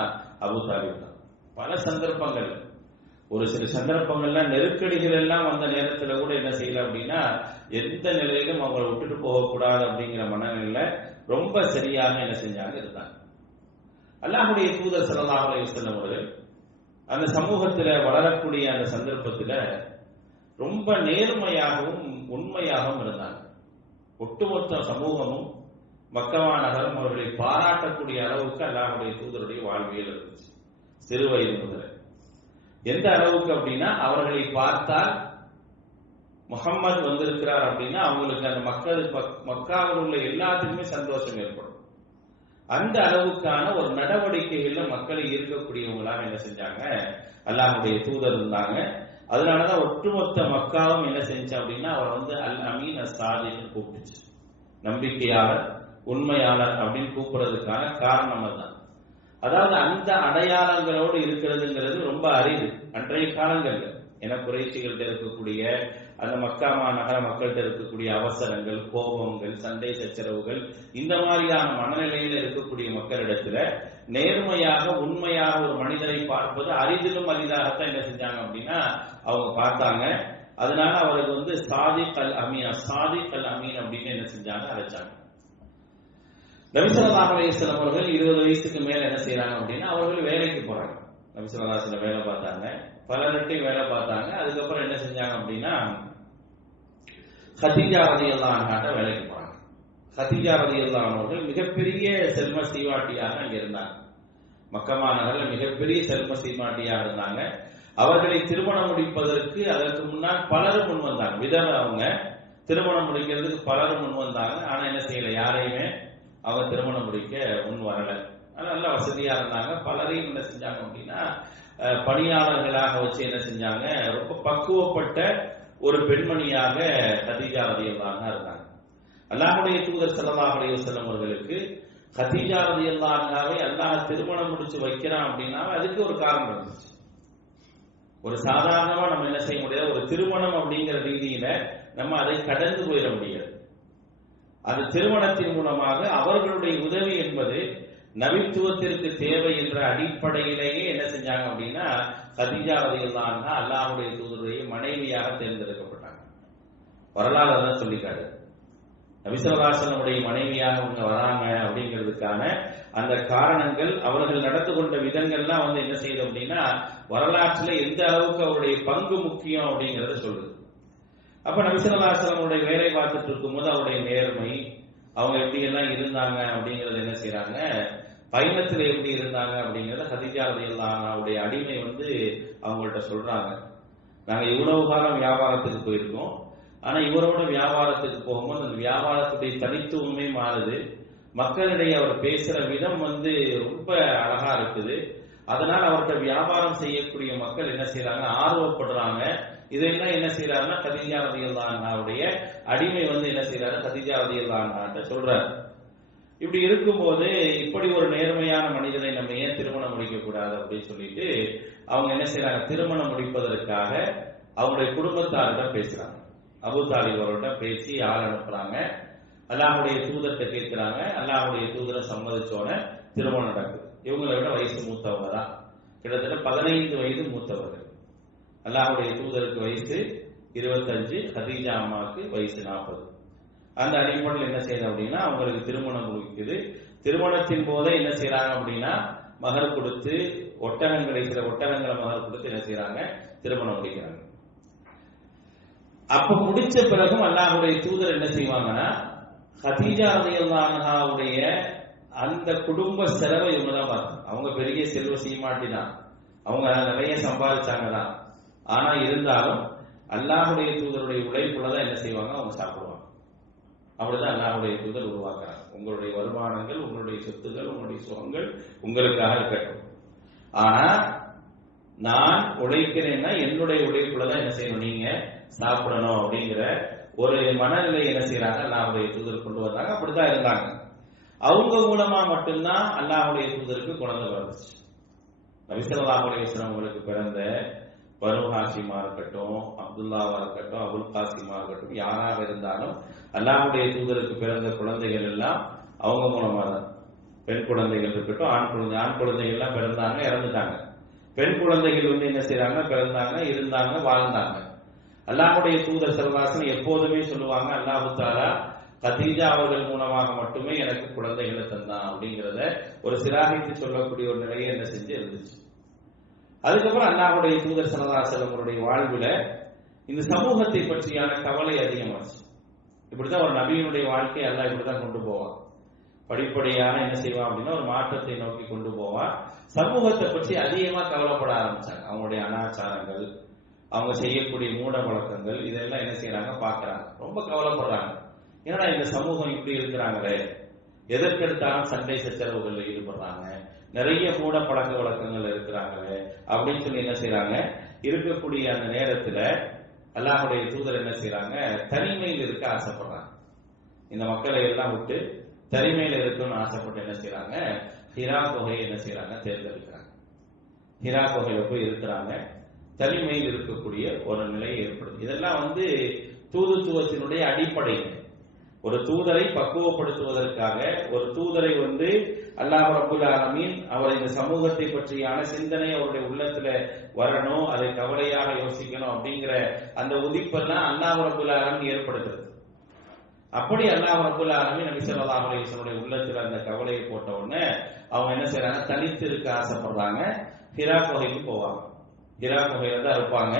அபூ தாலிப் தான். பல சந்தர்ப்பங்கள், ஒரு சில சந்தர்ப்பங்கள்ல நெருக்கடிகள் எல்லாம் வந்த நேரத்துல கூட என்ன செய்யல அப்படின்னா எந்த நிலையிலும் அவங்களை விட்டுட்டு போகக்கூடாது அப்படிங்கிற மனநிலையில ரொம்ப சரியாக என்ன செஞ்சாங்க இருந்தாங்க. அல்லாஹ்வுடைய தூதர் ஸல்லல்லாஹு அலைஹி வஸல்லம் அவர்கள் அந்த சமூகத்துல வளரக்கூடிய அந்த சந்தர்ப்பத்துல ரொம்ப நேர்மையாகவும் உண்மையாகவும் இருந்தாங்க. ஒட்டுமொத்த சமூகமும் மக்கமா நகரம் அவர்களை பாராட்டக்கூடிய அளவுக்கு அல்லாஹ்வுடைய தூதருடைய வாழ்வியல் இருந்துச்சு சிறு வயது முதல். எந்த அளவுக்கு அப்படின்னா அவர்களை பார்த்தால் முஹம்மது வந்திருக்கிறார் அப்படின்னா அவங்களுக்கு அந்த மக்காவில் உள்ள எல்லாத்துக்குமே சந்தோஷம் ஏற்படும். அந்த அளவுக்கான ஒரு நடவடிக்கைகள்ல மக்களை ஈர்க்கக்கூடியவங்களாக என்ன செஞ்சாங்க அல்லாஹ்வுடைய தூதர் இருந்தாங்க. அதனாலதான் ஒட்டுமொத்த மக்காவும் என்ன செஞ்சு அப்படின்னா அவர் வந்து அல் அமீன் அஸ்ஸாதிக் கூப்பிட்டுச்சு. நம்பிக்கையாளர், உண்மையாளர் அப்படின்னு கூப்பிடுறதுக்கான காரணம் அதுதான். அதாவது அந்த அடையாளங்களோடு இருக்கிறதுங்கிறது ரொம்ப அரிது அன்றைய காலங்கள்ல. என குறைச்சிகள்கிட்ட இருக்கக்கூடிய அந்த மக்காமா நகர மக்கள்கிட்ட இருக்கக்கூடிய அவசரங்கள், கோபங்கள், சண்டை சச்சரவுகள், இந்த மாதிரியான மனநிலையில இருக்கக்கூடிய மக்களிடத்துல நேர்மையாக உண்மையாக ஒரு மனிதரை பார்ப்பது அரிதிலும் அரிதாகத்தான் என்ன செஞ்சாங்க அப்படின்னா அவங்க பார்த்தாங்க. அதனால அவருக்கு வந்து சாதிக் அல் அமீன் அப்படின்னு என்ன செஞ்சாங்க அழைச்சாங்க. நபி ஸல்லல்லாஹு அலைஹி வஸல்லம் அவர்கள் 20 வயசுக்கு மேல என்ன செய்யறாங்க அப்படின்னா அவர்கள் வேலைக்கு போறாங்க. நபி ஸல்லல்லாஹு அலைஹி வஸல்லம் வேலை பார்த்தாங்க, பலர்கிட்டையும் வேலை பார்த்தாங்க. அதுக்கப்புறம் என்ன செஞ்சாங்க அப்படின்னா கதீஜா ரலியல்லாஹு அன்ஹா வேலைக்கு போறாங்க. கதீஜா ரலியல்லாஹு அன்ஹா அவர்கள் மிகப்பெரிய செல்வ சீமாட்டியாக அங்க இருந்தாங்க. மக்கமா நகர்ல மிகப்பெரிய செல்வ சீமாட்டியாக இருந்தாங்க. அவர்களை திருமணம் முடிப்பதற்கு அதற்கு முன்னால் பலரும் முன் வந்தாங்க. விதவை அவங்க திருமணம் முடிக்கிறதுக்கு பலரும் முன் வந்தாங்க. ஆனா என்ன செய்யல, யாரையுமே அவங்க திருமணம் முடிக்க முன் வரல. நல்ல வசதியா இருந்தாங்க. பலரையும் என்ன செஞ்சாங்க அப்படின்னா பணியாளர்களாக வச்சு என்ன செஞ்சாங்க, ரொம்ப பக்குவப்பட்ட ஒரு பெண்மணியாக கதீஜா ரலியல்லாஹு அன்ஹா இருந்தாங்க. அல்லாஹ்வுடைய தூதர் ஸல்லல்லாஹு அலைஹி வஸல்லம் அவர்களுக்கு கதீஜா ரலியல்லாஹு அன்ஹாவை அல்லாஹ் திருமணம் முடிச்சு வைக்கிறான் அப்படின்னா அதுக்கு ஒரு காரணம் இருந்துச்சு. ஒரு சாதாரணமா நம்ம என்ன செய்ய முடியாது, ஒரு திருமணம் அப்படிங்கிற ரீதியில நம்ம அதை கடந்து போயிட முடியாது. அந்த திருமணத்தின் மூலமாக அவர்களுடைய உதவி என்பது நபித்துவத்திற்கு தேவை என்ற அடிப்படையிலேயே என்ன செஞ்சாங்க அப்படின்னா கதீஜா ரலியல்லாஹு அன்ஹா அல்லாஹ்வுடைய தூதருடைய மனைவியாக தேர்ந்தெடுக்கப்பட்டாங்க. வரலாறு அதான் சொல்லிக்காரு. நபி ஸல்லல்லாஹு அலைஹி வஸல்லம் மனைவியாக அவங்க வராங்க அப்படிங்கிறதுக்கான அந்த காரணங்கள், அவர்கள் நடந்து கொண்ட விதங்கள்லாம் வந்து என்ன செய்யுது அப்படின்னா வரலாற்றுல எந்த அளவுக்கு அவருடைய பங்கு முக்கியம் அப்படிங்கறத சொல்லுது. அப்ப நபி ஸல்லல்லாஹு அலைஹி வஸல்லம் வேலை பார்த்துட்டு இருக்கும்போது அவருடைய நேர்மை, அவங்க எப்படி எல்லாம் இருந்தாங்க அப்படிங்கறத என்ன செய்யறாங்க, பயணத்துல எப்படி இருந்தாங்க அப்படிங்கறத கதீஜா ரலியல்லாஹு அன்ஹாவுடைய அடிமை வந்து அவங்கள்ட்ட சொல்றாங்க. நாங்க இவ்வளவு காலம் வியாபாரத்துக்கு போயிருக்கோம், ஆனா இவரோட வியாபாரத்துக்கு போகும்போது அந்த வியாபாரத்துடைய தனித்துவமே மாறுது. மக்களிடையே அவர் பேசுற விதம் ரொம்ப அழகா இருக்குது. அதனால அவர்கிட்ட வியாபாரம் செய்யக்கூடிய மக்கள் என்ன செய்யறாங்க, ஆர்வப்படுறாங்க. இதெல்லாம் என்ன செய்யறாருன்னா கதீஜா ரலியல்லாஹு அன்ஹாவுடைய அடிமை என்ன செய்யறாரு, கதீஜா ரலியல்லாஹு அன்ஹா சொல்றாரு. இப்படி இருக்கும்போது இப்படி ஒரு நேர்மையான மனிதனை நம்ம ஏன் திருமணம் முடிக்க கூடாது அப்படின்னு சொல்லிட்டு அவங்க என்ன செய்யறாங்க, திருமணம் முடிப்பதற்காக அவங்களுடைய குடும்பத்தாரிடம் பேசுறாங்க. அபூ தாலிப் அவர்கிட்ட பேசி ஆள் அனுப்புறாங்க. அல்லாஹ்வுடைய தூதர்கிட்ட கேட்கிறாங்க. அல்லாஹ்வுடைய தூதரை சம்மதிச்சோன திருமணம் நடக்குது. இவங்களை விட வயசு மூத்தவங்க தான், கிட்டத்தட்ட 15 வயது மூத்தவர்கள். அல்லாஹ்வுடைய தூதருக்கு வயசு 25, கதீஜா அம்மாவுக்கு வயசு 40. அந்த அடிப்படையில் என்ன செய்யணும் அப்படின்னா அவங்களுக்கு திருமணம் முடிக்குது. திருமணத்தின் போதே என்ன செய்யறாங்க அப்படின்னா மகர் கொடுத்து சில ஒட்டகங்களை மகர் கொடுத்து என்ன செய்யறாங்க, திருமணம் முடிக்கிறாங்க. அப்ப முடிச்ச பிறகும் அல்லாஹ்வுடைய தூதர் என்ன செய்வாங்கன்னா கதீஜா ரலியல்லாஹு அன்ஹாவுடைய அந்த குடும்ப செலவை இவங்க தான் பார்த்தாங்க. அவங்க பெரிய செல்வ சீமாட்டிதான், அவங்க நிறைய சம்பாதிச்சாங்க தான். ஆனா இருந்தாலும் அல்லாஹ்வுடைய தூதருடைய உழைப்புலதான் என்ன செய்வாங்க, அவங்க சாப்பிடுவாங்க. அப்படிதான் அல்லாஹ்வுடைய தூதர் உருவாக்குறாங்க. உங்களுடைய வருமானங்கள், உங்களுடைய சொத்துகள், உங்களுடைய சுகங்கள் உங்களுக்காக இருக்கட்டும். ஆனா நான் உழைக்கிறேன்னா என்னுடைய உழைப்புலதான் என்ன செய்யணும், நீங்க சாப்பிடணும் அப்படிங்கிற ஒரு மனநிலை என்ன செய்யறாங்க அல்லாஹ்வுடைய தூதர் கொண்டு வந்தாங்க. அப்படித்தான் இருந்தாங்க. அவங்க மூலமா மட்டும்தான் அல்லாஹ்வுடைய தூதருக்கு குழந்தை பிறந்துச்சு. நபி ஸல்லல்லாஹு அலைஹி வஸல்லம் அவங்களுக்கு பிறந்த பனு ஹாஷிமா இருக்கட்டும், அப்துல்லாவா இருக்கட்டும், அபுல் காசிமா இருக்கட்டும், யாராக இருந்தாலும் அல்லாஹ்வுடைய தூதருக்கு பிறந்த குழந்தைகள் எல்லாம் அவங்க மூலமா தான். பெண் குழந்தைகள் இருக்கட்டும், ஆண் குழந்தைகள் எல்லாம் பிறந்தாங்க, இறந்துட்டாங்க. பெண் குழந்தைகள் என்ன செய்யறாங்க, பிறந்தாங்க, இருந்தாங்க, வாழ்ந்தாங்க. அல்லாஹ்வுடைய தூதர் ஸல்லல்லாஹு அலைஹி வஸல்லம் எப்போதுமே சொல்லுவாங்க, அல்லாஹ் தஆலா கதீஜா அவர்கள் மூலமாக மட்டுமே எனக்கு குழந்தைகளை தந்தான் அப்படிங்கிறத ஒரு சிலாகித்து சொல்லக்கூடிய ஒரு நிலையை என்ன செஞ்சு இருந்துச்சு. அதுக்கப்புறம் அல்லாஹ்வுடைய தூதர் ஸல்லல்லாஹு அலைஹி வஸல்லம் அவருடைய வாழ்வில் இந்த சமூகத்தை பற்றியான கவலை அதிகமாச்சு. இப்படிதான் ஒரு நபியினுடைய வாழ்க்கையை அல்லாஹ் இப்படிதான் கொண்டு போவான். படிப்படியான என்ன செய்வான் அப்படின்னா ஒரு மாற்றத்தை நோக்கி கொண்டு போவான். சமூகத்தை பற்றி அதிகமா கவலைப்பட ஆரம்பிச்சாங்க. அவங்களுடைய அனாச்சாரங்கள், அவங்க செய்யக்கூடிய மூட பழக்கங்கள், இதெல்லாம் என்ன செய்யறாங்க, பாக்குறாங்க, ரொம்ப கவலைப்படுறாங்க. ஏன்னா இந்த சமூகம் இப்படி இருக்கிறாங்களே, எதற்கெடுத்தாலும் சண்டை சச்சரவுகளில் ஈடுபடுறாங்க, நிறைய மூட பழக்க வழக்கங்கள் இருக்கிறாங்களே அப்படின்னு சொல்லி என்ன செய்யறாங்க, இருக்கக்கூடிய அந்த நேரத்துல அல்லாஹ்வுடைய தூதர் என்ன செய்யறாங்க, தனிமையில் இருக்க ஆசைப்படுறாங்க. இந்த மக்களை எல்லாம் விட்டு தனிமையில இருக்கணும்னு ஆசைப்பட்டு என்ன செய்யறாங்க, ஹிரா குகையை என்ன செய்யறாங்க, தேர்ந்தெடுக்கிறாங்க. ஹிரா குகையில போய் இருக்கிறாங்க. தனிமையில் இருக்கக்கூடிய ஒரு நிலை ஏற்படுது. இதெல்லாம் தூதுத்துவத்தினுடைய அடிப்படை. ஒரு தூதரை பக்குவப்படுத்துவதற்காக ஒரு தூதரை அல்லாஹ் ரப்பல் ஆலமீன் அவர் இந்த சமூகத்தை பற்றியான சிந்தனை அவருடைய உள்ளத்துல வரணும், அதை கவலையாக யோசிக்கணும் அப்படிங்கிற அந்த உதிப்பெல்லாம் அல்லாஹ் ரப்பல் ஆலமீன் ஏற்படுத்துறது. அப்படி அல்லாஹ் ரப்பல் ஆலமீன் நபி ஸல்லல்லாஹு அலைஹி வஸல்லம் உள்ளத்துல அந்த கவலையை போட்ட உடனே அவங்க என்ன செய்யறாங்க, தனித்து இருக்க ஆசைப்படுறாங்க. ஹிரா குகைக்கு போவாங்க. ஹிரா குகையில தான் இருப்பாங்க.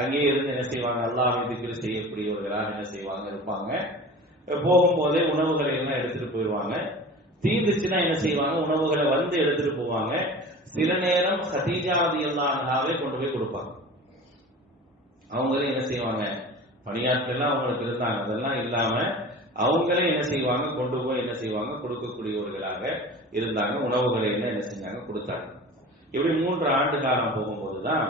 அங்கேயே இருந்து என்ன செய்வாங்க, அல்லாஹ்வை திக்ர் செய்யக்கூடியவர்களாக என்ன செய்வாங்க, இருப்பாங்க. போகும்போதே உணவுகளை எல்லாம் எடுத்துட்டு போயிடுவாங்க. தீர்ந்துச்சுன்னா என்ன செய்வாங்க, உணவுகளை எடுத்துட்டு போவாங்க. சில நேரம் கதீஜா ரலியல்லாஹு அன்ஹாவை கொண்டு போய் கொடுப்பாங்க. அவங்களே என்ன செய்வாங்க, பணியாற்றெல்லாம் அவங்களுக்கு இருந்தாங்க, அதெல்லாம் இல்லாம அவங்களே என்ன செய்வாங்க, கொண்டு போய் என்ன செய்வாங்க, கொடுக்கக்கூடியவர்களாக இருந்தாங்க. உணவுகளை என்ன செஞ்சாங்க, கொடுத்தாங்க. இப்படி 3 ஆண்டு காலம் போகும்போதுதான்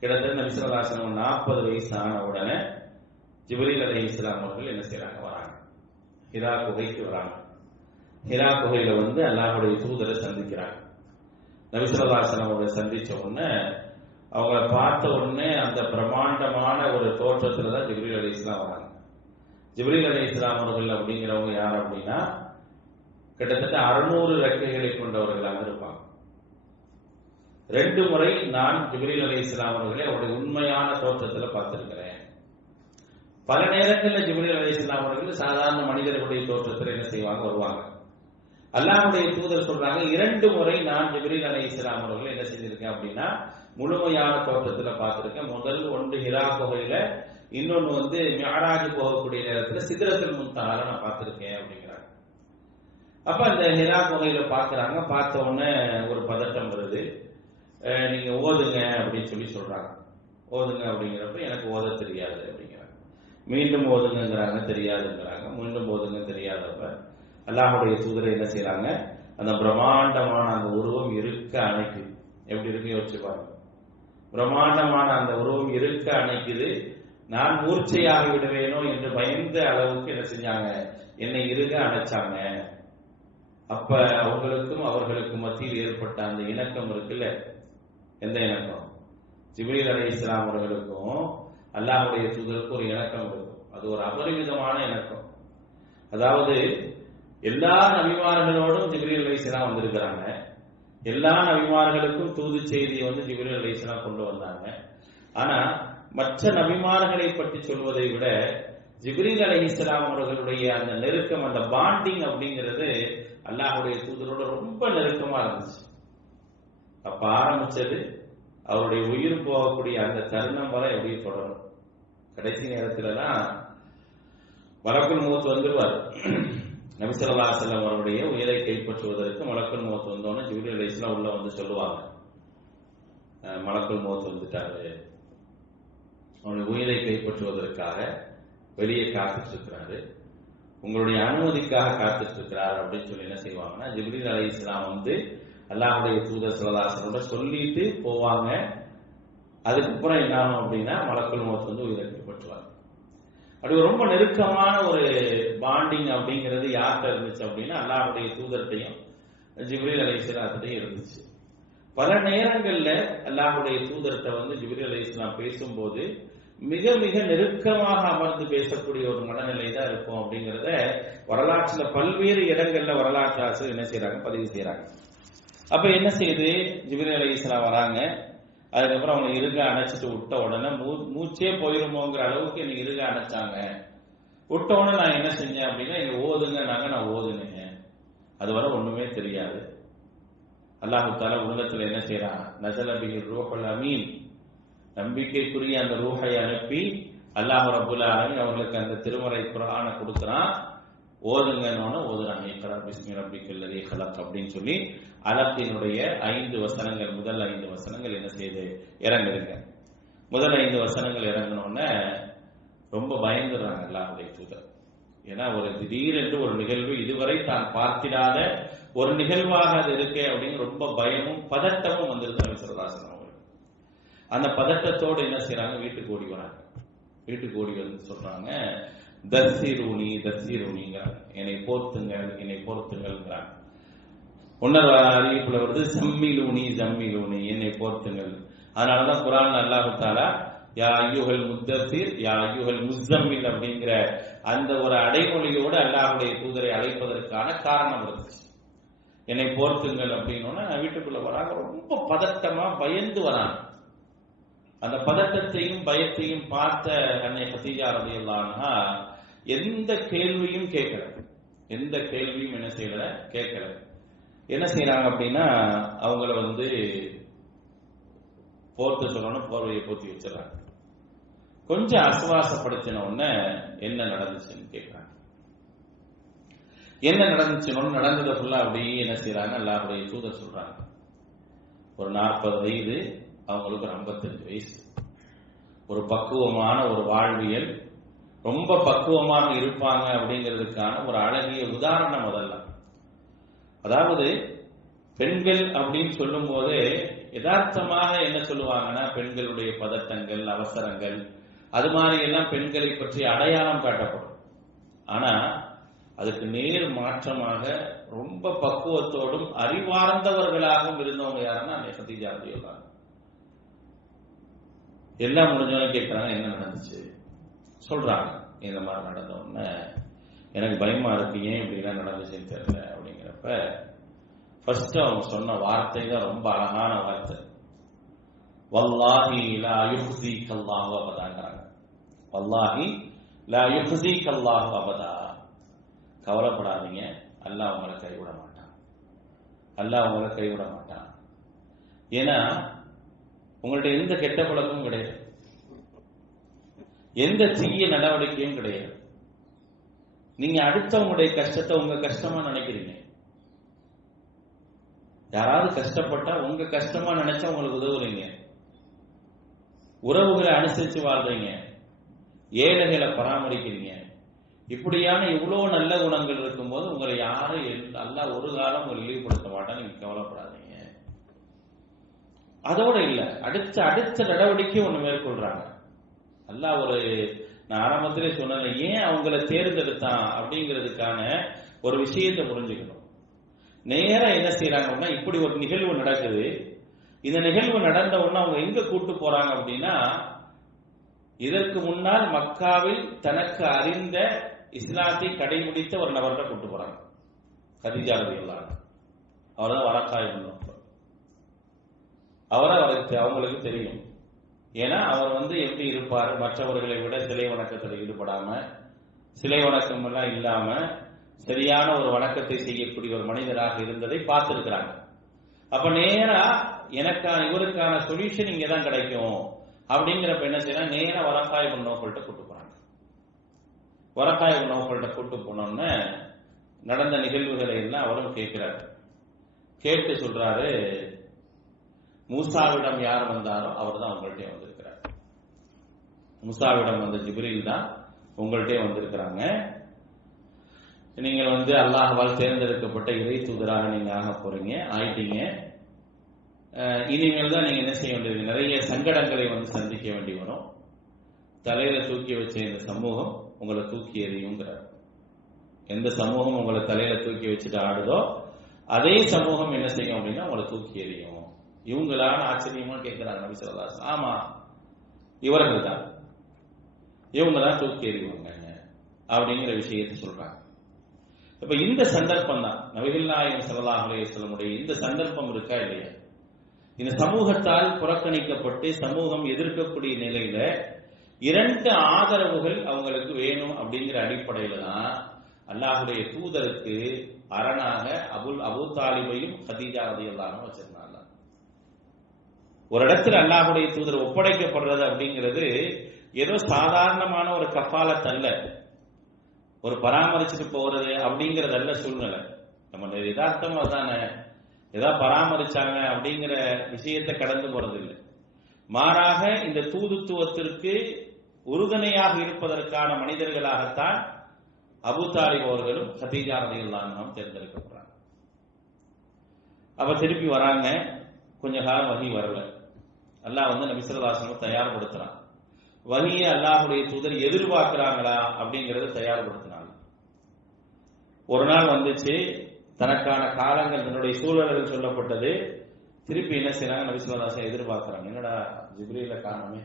கிட்டத்தட்ட நபி ஸல்லல்லாஹு அலைஹி வஸல்லம் 40 வயசு ஆன உடனே ஜிப்ரீல் அலைஹிஸ்ஸலாம் அவர்கள் என்ன செய்யறாங்க, வராங்க, ஹிரா குகைக்கு வராங்க. ஹிரா குகையில அல்லாஹ்வுடைய தூதரை சந்திக்கிறாங்க. நபி ஸல்லல்லாஹு அலைஹி வஸல்லம் அவரை சந்திச்ச உடனே அவங்கள பார்த்த உடனே அந்த பிரம்மாண்டமான ஒரு தோற்றத்துல தான் ஜிப்ரீல் அலைஹிஸ்ஸலாம் வராங்க. ஜிப்ரீல் அலைஹிஸ்ஸலாம் அவர்கள் அப்படிங்கிறவங்க யார் அப்படின்னா கிட்டத்தட்ட 600 ரெக்கைகளை கொண்டவர்களாக இருப்பாங்க. 2 முறை நான் ஜிப்ரீல் அலைஹிஸ்ஸலாம் அவர்களை அவருடைய உண்மையான தோற்றத்துல பார்த்திருக்கிறேன். பல நேரங்களில் ஜிப்ரீல் அலைஹிஸ்ஸலாம் அவர்கள் சாதாரண மனிதர்களுடைய தோற்றத்தில் என்ன செய்வாங்க, வருவாங்க. அல்லாஹ்வுடைய தூதர் சொல்றாங்க, 2 முறை நான் ஜிப்ரீல் அலைஹிஸ்ஸலாம் அவர்களை என்ன செஞ்சிருக்கேன் அப்படின்னா முழுமையான தோற்றத்துல பார்த்திருக்கேன். முதல் ஒன்று ஹிரா குகையில, இன்னொன்னு மிஅராஜ் போகக்கூடிய நேரத்துல சித்ரத்துல் முன்தஹால நான் பார்த்திருக்கேன் அப்படிங்கிறாங்க. அப்ப அந்த ஹிரா குகையில பாக்குறாங்க. பார்த்த உடனே ஒரு பதட்டம் வருது. நீங்க ஓதுங்க அப்படின்னு சொல்றாங்க. ஓதுங்க அப்படிங்கிறப்ப எனக்கு ஓத தெரியாது அப்படிங்கிறாங்க. மீண்டும் ஓதுங்கிறாங்க, தெரியாதுங்கிறாங்க. மீண்டும் ஓதுங்க தெரியாதப்ப அல்லாஹ்வுடைய தூதரை என்ன செய்யறாங்க, அந்த பிரம்மாண்டமான அந்த உருவம் இருக்க அணைக்குது. எப்படி இருக்கு யோசிச்சு பாருங்க. பிரம்மாண்டமான அந்த உருவம் இருக்க அணைக்குது. நான் மூர்ச்சையாகி விடுவேனோ என்று பயந்த அளவுக்கு என்ன செஞ்சாங்க, என்னை இருக அணைச்சாங்க. அப்ப அவங்களுக்கும் அவர்களுக்கும் மத்தியில் ஏற்பட்ட அந்த இணக்கம் இருக்குல்ல, எந்த இணக்கம்? ஜிப்ரீல் அலைஹிஸ்ஸலாம் அவர்களுக்கும் அல்லாஹ்வுடைய தூதருக்கும் ஒரு இணக்கம் இருக்கும். அது ஒரு அபரிமிதமான இணக்கம். அதாவது எல்லா நபிமார்களோடும் ஜிப்ரீல் அலைஹிஸ்ஸலாம் வந்திருக்கிறாங்க. எல்லா நபிமார்களுக்கும் தூது செய்தியை ஜிப்ரீல் அலைஹிஸ்ஸலாம் கொண்டு வந்தாங்க. ஆனா மற்ற நபிமார்களை பற்றி சொல்வதை விட ஜிப்ரீல் அலைஹிஸ்ஸலாம் அவர்களுடைய அந்த நெருக்கம், அந்த பாண்டிங் அப்படிங்கிறது அல்லாஹ்வுடைய தூதரோட ரொம்ப நெருக்கமா இருந்துச்சு. அப்ப ஆரம்பிச்சது அவருடைய உயிர் போகக்கூடிய அந்த தருணம் வரை எப்படி தொடரும். கடைசி நேரத்துல தான் மலக்குல் மௌத் வந்துருவார். நபி ஸல்லல்லாஹு அலைஹி வஸல்லம் அவருடைய உயிரை கைப்பற்றுவதற்கு மலக்குல் மௌத் வந்தோன்னு ஜிப்ரீல் அலைஹிஸ்ஸலாம் உள்ள சொல்லுவாங்க, மலக்குல் மௌத் வந்துட்டாரு, அவருடைய உயிரை கைப்பற்றுவதற்காக வெளியே காத்துட்டு இருக்கிறாரு, உங்களுடைய அனுமதிக்காக காத்துட்டு இருக்கிறார் அப்படின்னு சொல்லி என்ன செய்வாங்கன்னா, ஜிப்ரீல் அலைஹிஸ்ஸலாம் அல்லாஹ்வுடைய தூதர் ஸல்லல்லாஹு அலைஹி வஸல்லம் சொல்லிட்டு போவாங்க. அதுக்கப்புறம் என்ன ஆகும் அப்படின்னா மலக்குல் மௌத் உயிரை கைப்பற்றுவாங்க. அப்படி ரொம்ப நெருக்கமான ஒரு பாண்டிங் அப்படிங்கிறது யார்கிட்ட இருந்துச்சு அப்படின்னா அல்லாஹ்வுடைய தூதர்கிட்டையும் ஜிப்ரீல் அலைஹிஸ்ஸலாத்தையும் இருந்துச்சு. பல நேரங்கள்ல அல்லாஹ்வுடைய தூதர்கிட்ட ஜிப்ரீல் அலைஹிஸ்ஸலாம் பேசும்போது மிக மிக நெருக்கமாக அமர்ந்து பேசக்கூடிய ஒரு மனநிலை தான் இருக்கும் அப்படிங்கிறத வரலாற்றுல பல்வேறு இடங்கள்ல வரலாற்று ஆசிரியர் என்ன செய்யறாங்க, பதிவு செய்யறாங்க. அப்ப என்ன செய்யுது, ஜிப்ரீல் அலைஹிஸ்ஸலாம் வராங்க. அதுக்கப்புறம் அவங்க இருக அணைச்சிட்டு விட்ட உடனே மூச்சே போயிருமோங்கிற அளவுக்கு எனக்கு இருக அணைச்சாங்க. விட்ட உடனே நான் என்ன செஞ்சேன் அப்படின்னா, இங்க ஓதுங்க நான் ஓதுனேங்க. அது வரை ஒண்ணுமே தெரியாது. அல்லாஹு தஆலா உள்ளத்துல என்ன செய்யறான், நஸல பிஹி ரூஹுல் அமீன், நம்பிக்கைக்குரிய அந்த ரூஹை அனுப்பி அல்லாஹ் ரப்புல் ஆலமீன் அவர்களுக்கு அந்த திருமறை குர்ஆனை கொடுக்குறான். ஓதுங்கன்னு ஓதுறாங்க. இக்ரா பிஸ்மி ரப்பிக்கல் லதீ ஹலக் அப்படின்னு சொல்லி அலத்தினுடைய 5 வசனங்கள், முதல் 5 வசனங்கள் என்ன செய்யுது, இறங்குதுங்க. முதல் 5 வசனங்கள் இறங்கினோடனே ரொம்ப பயந்துடுறாங்க அல்லாஹ்வுடைய தூதர். ஏன்னா ஒரு திடீரென்று ஒரு நிகழ்வு, இதுவரை தான் பார்த்திடாத ஒரு நிகழ்வாக அது இருக்கு அப்படின்னு ரொம்ப பயமும் பதட்டமும் வந்துருது நபி ஸல்லல்லாஹு அலைஹி வஸல்லம். அந்த பதட்டத்தோடு என்ன செய்யறாங்க, வீட்டுக்கு ஓடி வராங்க. வீட்டுக்கு ஓடி சொல்றாங்க, தர்சீரூனிங்கிறாங்க, என்னை போர்த்துங்கள்ங்கிறாங்க. உன்னர் அறிவிப்புல ஜம்மிலூனி என்னை போர்த்துங்கள். அதனாலதான் குர்ஆன்ல அல்லாஹ் தஆலா யா அய்யுஹல் முத்தஸிர் யா அய்யுஹல் முஸம்மில் அப்படிங்கிற அந்த ஒரு அடைமொழியோடு அல்லாஹ்வுடைய தூதரை அழைப்பதற்கான காரணம் இருந்துச்சு. என்னை போர்த்துங்கள் அப்படின்னா வீட்டுக்குள்ள வராங்க, ரொம்ப பதட்டமா பயந்து வராங்க. அந்த பதட்டத்தையும் பயத்தையும் பார்த்த அன்னை கதீஜா ரலியல்லாஹு அன்ஹா எந்த கேள்வியும் கேட்கல, எந்த கேள்வியும் என்ன செய்யல, கேட்கல. என்ன செய்யறாங்க அப்படின்னா அவங்கள போர்த்து சொல்லணும், போர்வையை போத்தி வச்சிடறாங்க. கொஞ்சம் அசுவாசப்படுத்தின உடனே என்ன நடந்துச்சுன்னு கேட்கிறாங்க. என்ன நடந்துச்சுன்னு நடந்ததை ஃபுல்லா அப்படியே என்ன செய்யறாங்க, அல்லாஹ்வுடைய தூதர் சொல்றாங்க. ஒரு 40 வயது, அவங்களுக்கு ஒரு 55 வயசு. ஒரு பக்குவமான ஒரு வாழ்வியல், ரொம்ப பக்குவமாக இருப்பாங்க அப்படிங்கிறதுக்கான ஒரு அழகிய உதாரணம் அதெல்லாம். அதாவது பெண்கள் அப்படின்னு சொல்லும் போதே யதார்த்தமாக என்ன சொல்லுவாங்கன்னா, பெண்களுடைய பதட்டங்கள், அவசரங்கள், அது மாதிரி எல்லாம் பெண்களை பற்றி அடையாளம் காட்டப்படும். ஆனா அதுக்கு நேர் மாற்றமாக ரொம்ப பக்குவத்தோடும் அறிவார்ந்தவர்களாகவும் இருந்தவங்க யாருன்னா அன்னை கதீஜா ரலியல்லாஹு அன்ஹா. எல்லாம் முடிஞ்சவங்க கேட்கறாங்க, என்ன நடந்துச்சு சொல்றாங்க. இந்த மாதிரி நடந்த உடனே எனக்கு பயமா இருக்கு, ஏன் இப்படி எல்லாம் நடந்துச்சுன்னு தெரியல அப்படிங்கிறப்ப ஃபர்ஸ்ட் அவங்க சொன்ன வார்த்தை தான் ரொம்ப அழகான வார்த்தை. வல்லாஹி லா யுஹ்ஸீகல்லாஹு அபதாங்கிறாங்க. வல்லாஹி லா யுஹ்ஸீகல்லாஹு அபதா, கவலைப்படாதீங்க, அல்லாஹ் உங்களை கைவிட மாட்டான், அல்லாஹ் உங்களை கைவிட மாட்டான். ஏன்னா உங்கள்ட்ட எந்த கெட்ட பழக்கமும் கிடையாது, எந்த தீய நடவடிக்கையும் கிடையாது. நீங்க அடுத்தவங்களுடைய கஷ்டத்தை உங்க கஷ்டமா நினைக்கிறீங்க. யாராவது கஷ்டப்பட்டா உங்க கஷ்டமா நினைச்சா உங்களுக்கு உதவுறீங்க, உறவுகளை அனுசரிச்சு வாழ்றீங்க, ஏழைகளை பராமரிக்கிறீங்க. இப்படியான இவ்வளோ நல்ல குணங்கள் இருக்கும்போது உங்களை யாரும் அல்லாஹ் ஒரு காலம் உங்களை இழிவுபடுத்த மாட்டான்னு நீங்க கவலைப்படாதீங்க. அதோட இல்ல, அடுத்த நடவடிக்கை ஒண்ணு மேற்கொள்றாங்க. அல்லாஹ் நான் ஆரம்பத்திலே சொன்னேன், ஏன் அவங்கள தேர்ந்தெடுத்தான் அப்படிங்கிறதுக்கான ஒரு விஷயத்தை புரிஞ்சுக்கணும். நேரா என்ன செய்யறாங்க அப்படின்னா, இப்படி ஒரு நிகழ்வு நடக்குது. இந்த நிகழ்வு நடந்த உடனே அவங்க எங்க கூட்டு போறாங்க அப்படின்னா, இதற்கு முன்னால் மக்காவில் தனக்கு அறிந்த இஸ்லாத்தை கடைபிடித்த ஒரு நபர்கிட்ட கூட்டு போறாங்க. கதீஜா ரலியல்லாஹு அன்ஹா. அவர்தான் வரக்காய். அவங்களுக்கு தெரியும். ஏன்னா அவர் எப்படி இருப்பார், மற்றவர்களை விட சிலை வணக்கத்தில் ஈடுபடாம, சிலை வணக்கம் எல்லாம் இல்லாம சரியான ஒரு வணக்கத்தை செய்யக்கூடிய ஒரு மனிதராக இருந்ததை பார்த்திருக்கிறாங்க. அப்ப நேரா இவருக்கான சொல்யூஷன் இங்கதான் கிடைக்கும் அப்படிங்கிறப்ப என்ன செய்யறாங்க, நேரா வரக்காய் நோக்கல்கிட்ட கூட்டு போறாங்க. வரக்காய் நோக்கல்கிட்ட கூட்டு போனோன்னு நடந்த நிகழ்வுகளை எல்லாம் அவரும் கேட்கிறாரு. கேட்டு சொல்றாரு, மூசாவிடம் யார் வந்தாரோ அவர் தான் உங்கள்கிட்ட வந்திருக்கிறார். மூசாவிடம் வந்த ஜிப்ரீல் தான் உங்கள்கிட்ட வந்திருக்கிறாங்க. நீங்கள் அல்லாஹ்வால் தேர்ந்தெடுக்கப்பட்ட இறை தூதராக நீங்க ஆக போறீங்க, ஆயிட்டீங்க. இனிமேல் தான் நீங்க என்ன செய்ய வேண்டியது, நிறைய சங்கடங்களை சந்திக்க வேண்டி வரும். தலையில தூக்கி வச்ச இந்த சமூகம் உங்களை தூக்கி எறியுங்கிறார். எந்த சமூகம் உங்களை தலையில தூக்கி வச்சுட்டு ஆடுதோ அதே சமூகம் என்ன செய்யும் அப்படின்னா உங்களை தூக்கி எறியும். இவங்களான ஆச்சரியமா கேட்கிறாங்க நபி ஸல்லல்லாஹு அலைஹி வஸல்லம். ஆமா, இவர்கள் தான், இவங்க தான் தூக்கி எறிவாங்க அப்படிங்கிற விஷயத்தை சொல்றாங்க. இப்ப இந்த சந்தர்ப்பம் தான் நபிகள் நாயகம் ஸல்லல்லாஹு அலைஹி வஸல்லம் இந்த சந்தர்ப்பம் இருக்கா இல்லையா, இந்த சமூகத்தால் புறக்கணிக்கப்பட்டு சமூகம் எதிர்க்கக்கூடிய நிலையில 2 ஆதரவுகள் அவங்களுக்கு வேணும் அப்படிங்கிற அடிப்படையில தான் அல்லாஹ்வுடைய தூதருக்கு அரணாக அபூ தாலிபையும் கதீஜா ரலியல்லாஹு அன்ஹா வச்சிருந்தாங்க. ஒரு இடத்துல அல்லாஹ்வுடைய தூதர் ஒப்படைக்கப்படுறது அப்படிங்கிறது ஏதோ சாதாரணமான ஒரு கஃபாலத் அல்ல, ஒரு பராமரிச்சுட்டு போறது அப்படிங்கறது அல்ல சூழ்நிலை. நம்ம யதார்த்தமா தானே ஏதாவது பராமரிச்சாங்க அப்படிங்கிற விஷயத்தை கடந்து போறது இல்லை. மாறாக இந்த தூதுத்துவத்திற்கு உறுதுணையாக இருப்பதற்கான மனிதர்களாகத்தான் அபூ தாலிப் அவர்களும் கதீஜா ரலியல்லாஹு அன்ஹா தேர்ந்தெடுக்கப்படுறாங்க. அப்ப திருப்பி வராங்க, கொஞ்ச காலம் வஹி வரல. அல்லாஹ் நபி ஸல்லல்லாஹு அலைஹி வஸல்லம் தயார்படுத்துறான். வஹியை அல்லாஹ்வுடைய தூதர் எதிர்பார்க்கிறாங்களா அப்படிங்கறத தயார்படுத்தினாங்க. ஒரு நாள் வந்துச்சு, தனக்கான காலங்கள் தன்னுடைய சூழல்கள் சொல்லப்பட்டது. திருப்பி என்ன செய்யறாங்க, நபி ஸல்லல்லாஹு அலைஹி வஸல்லம் எதிர்பார்க்கிறாங்க. என்னடா ஜிப்ரீல காணோமே,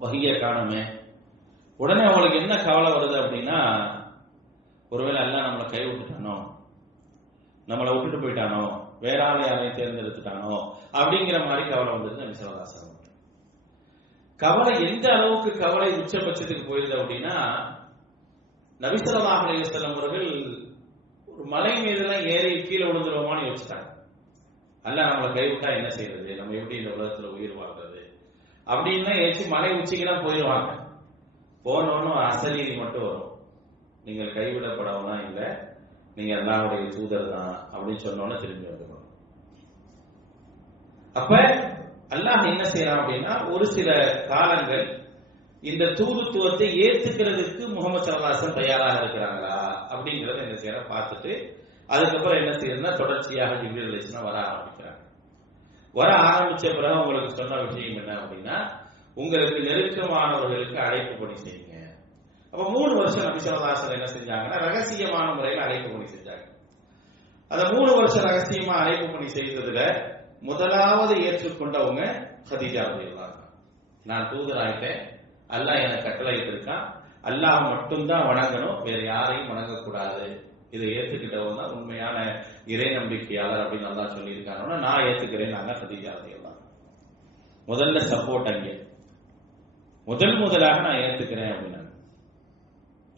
வஹியை காணோமே. உடனே அவங்களுக்கு என்ன கவலை வருது அப்படின்னா, ஒருவேளை அல்லாஹ் நம்மளை கை விட்டுட்டானோ, நம்மளை விட்டுட்டு போயிட்டானோ, வேற ஆளை யாரையும் தேர்ந்தெடுத்துட்டானோ அப்படிங்கிற மாதிரி கவலை வந்துருது நபி ஸல்லல்லாஹு அலைஹி வஸல்லம். கவலை எந்த அளவுக்கு கவலை உச்சபட்சத்துக்கு போயிருது அப்படின்னா, நபி ஸல்லல்லாஹு அலைஹி வஸல்லம் அவர்கள் ஒரு மலை மீதெல்லாம் ஏறி கீழே விழுந்துருவோமான்னு யோசிச்சாங்க. அல்லாஹ் நம்மளை கைவிட்டா என்ன செய்யறது, நம்ம எப்படி இந்த உலகத்துல உயிர் வாழ்றது அப்படின்னு ஏற்றி மலை உச்சிக்கெல்லாம் போயிடுவாங்க. போனோன்னு அசலீதி மட்டும் வரும், நீங்கள் கைவிடப்படவனா இல்ல, நீங்க அல்லாஹ்வுடைய தூதர் தான் அப்படின்னு சொன்னோன்னு திரும்பி வந்துடும். அப்ப அல்லாஹ் என்ன செய்யறான் அப்படின்னா, ஒரு சில காலங்கள் இந்த தூதுத்துவத்தை ஏத்துக்கிறதுக்கு முகமது ஸல்லல்லாஹு அலைஹி வஸல்லம் தயாராக இருக்கிறாங்களா அப்படிங்கறத என்ன செய்யற பார்த்துட்டு, அதுக்கப்புறம் என்ன செய்யறதுன்னா தொடர்ச்சியாக ஜிப்ரீல் அலைஹிஸ்ஸலாம் வர ஆரம்பிக்கிறாங்க. வர ஆரம்பிச்ச பிறகு உங்களுக்கு சொன்ன விஷயம் என்ன அப்படின்னா, உங்களுக்கு நெருக்கமானவர்களுக்கு அழைப்பு பணி செய்யுங்க. அப்ப 3 வருஷம் நபி ஸல்லல்லாஹு அலைஹி வஸல்லம் என்ன செஞ்சாங்கன்னா, ரகசியமான முறையில் அழைப்பு பணி செஞ்சாங்க. அந்த 3 வருஷம் ரகசியமா அழைப்பு பணி செய்ததுல முதலாவது ஏற்றுக்கொண்டவங்க கதீஜா ரலியல்லாஹு அன்ஹா. நான் தூதராயிட்டேன், அல்லாஹ் எனக்கு கட்டளையிட்டு இருக்கான், அல்லாஹ் மட்டும்தான் வணங்கணும், வேற யாரையும் வணங்கக்கூடாது, இதை ஏத்துக்கிட்டவங்க தான் உண்மையான இறை நம்பிக்கையாளர் அப்படின்னு அல்லாஹ் சொல்லியிருக்காங்கன்னா நான் ஏத்துக்கிறேன். நாங்க கதீஜா ரலியல்லாஹு அன்ஹா முதல்ல சப்போர்ட், அங்கே முதலாக நான் ஏத்துக்கிறேன் அப்படின்னா,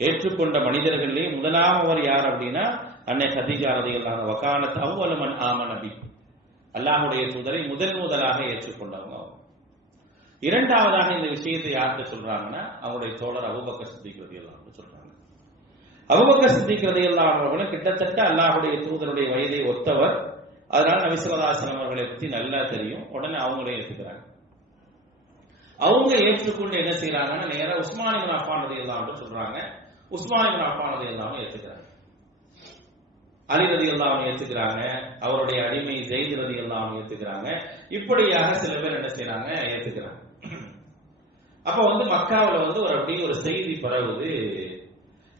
ஏற்றுக்கொண்ட மனிதர்களே முதலாமவர் யார் அப்படின்னா அன்னை கதீஜா ரலியல்லாஹு அன்ஹா. வகானத் அவ்வல மன் ஆமன பி, அல்லாஹ்வுடைய தூதரை முதலாக ஏற்றுக்கொண்டவங்க. இரண்டாவதாக இந்த விஷயத்தை யார்கிட்ட சொல்றாங்கன்னா, அவருடைய தோழர் அபூபக்கர் சித்திக் ரலியல்லாஹு அன்ஹு சொல்றாங்க. அபூபக்கர் சித்திக் ரலியல்லாஹு அன்ஹு அவர்கள் கிட்டத்தட்ட அல்லாஹ்வுடைய தூதருடைய வயதை ஒத்தவர். அதனால நபி ஸல்லல்லாஹு அலைஹி வஸல்லம் அவர்களை பத்தி நல்லா தெரியும். உடனே அவங்களே ஏற்றுக்கிறாங்க. அவங்க ஏற்றுக்கொண்டு என்ன செய்யறாங்கன்னா நேரா உஸ்மான் இப்னு அஃபான் ரலியல்லாஹு அன்ஹு சொல்றாங்க. உஸ்மான் இப்னு அஃபான் ரலியல்லாஹு அன்ஹு ஏத்துக்கிறாங்க. அலி ரலியல்லாஹு அன்ஹு ஏத்துக்கிறாங்க. அவருடைய அடிமை ஸைத் ரலியல்லாஹு அன்ஹு ஏத்துக்கிறாங்க. இப்படியாக சில பேர் என்ன செய்யறாங்க, ஏத்துக்கிறாங்க. அப்ப மக்காவுல அப்படியே ஒரு செய்தி பரவுது,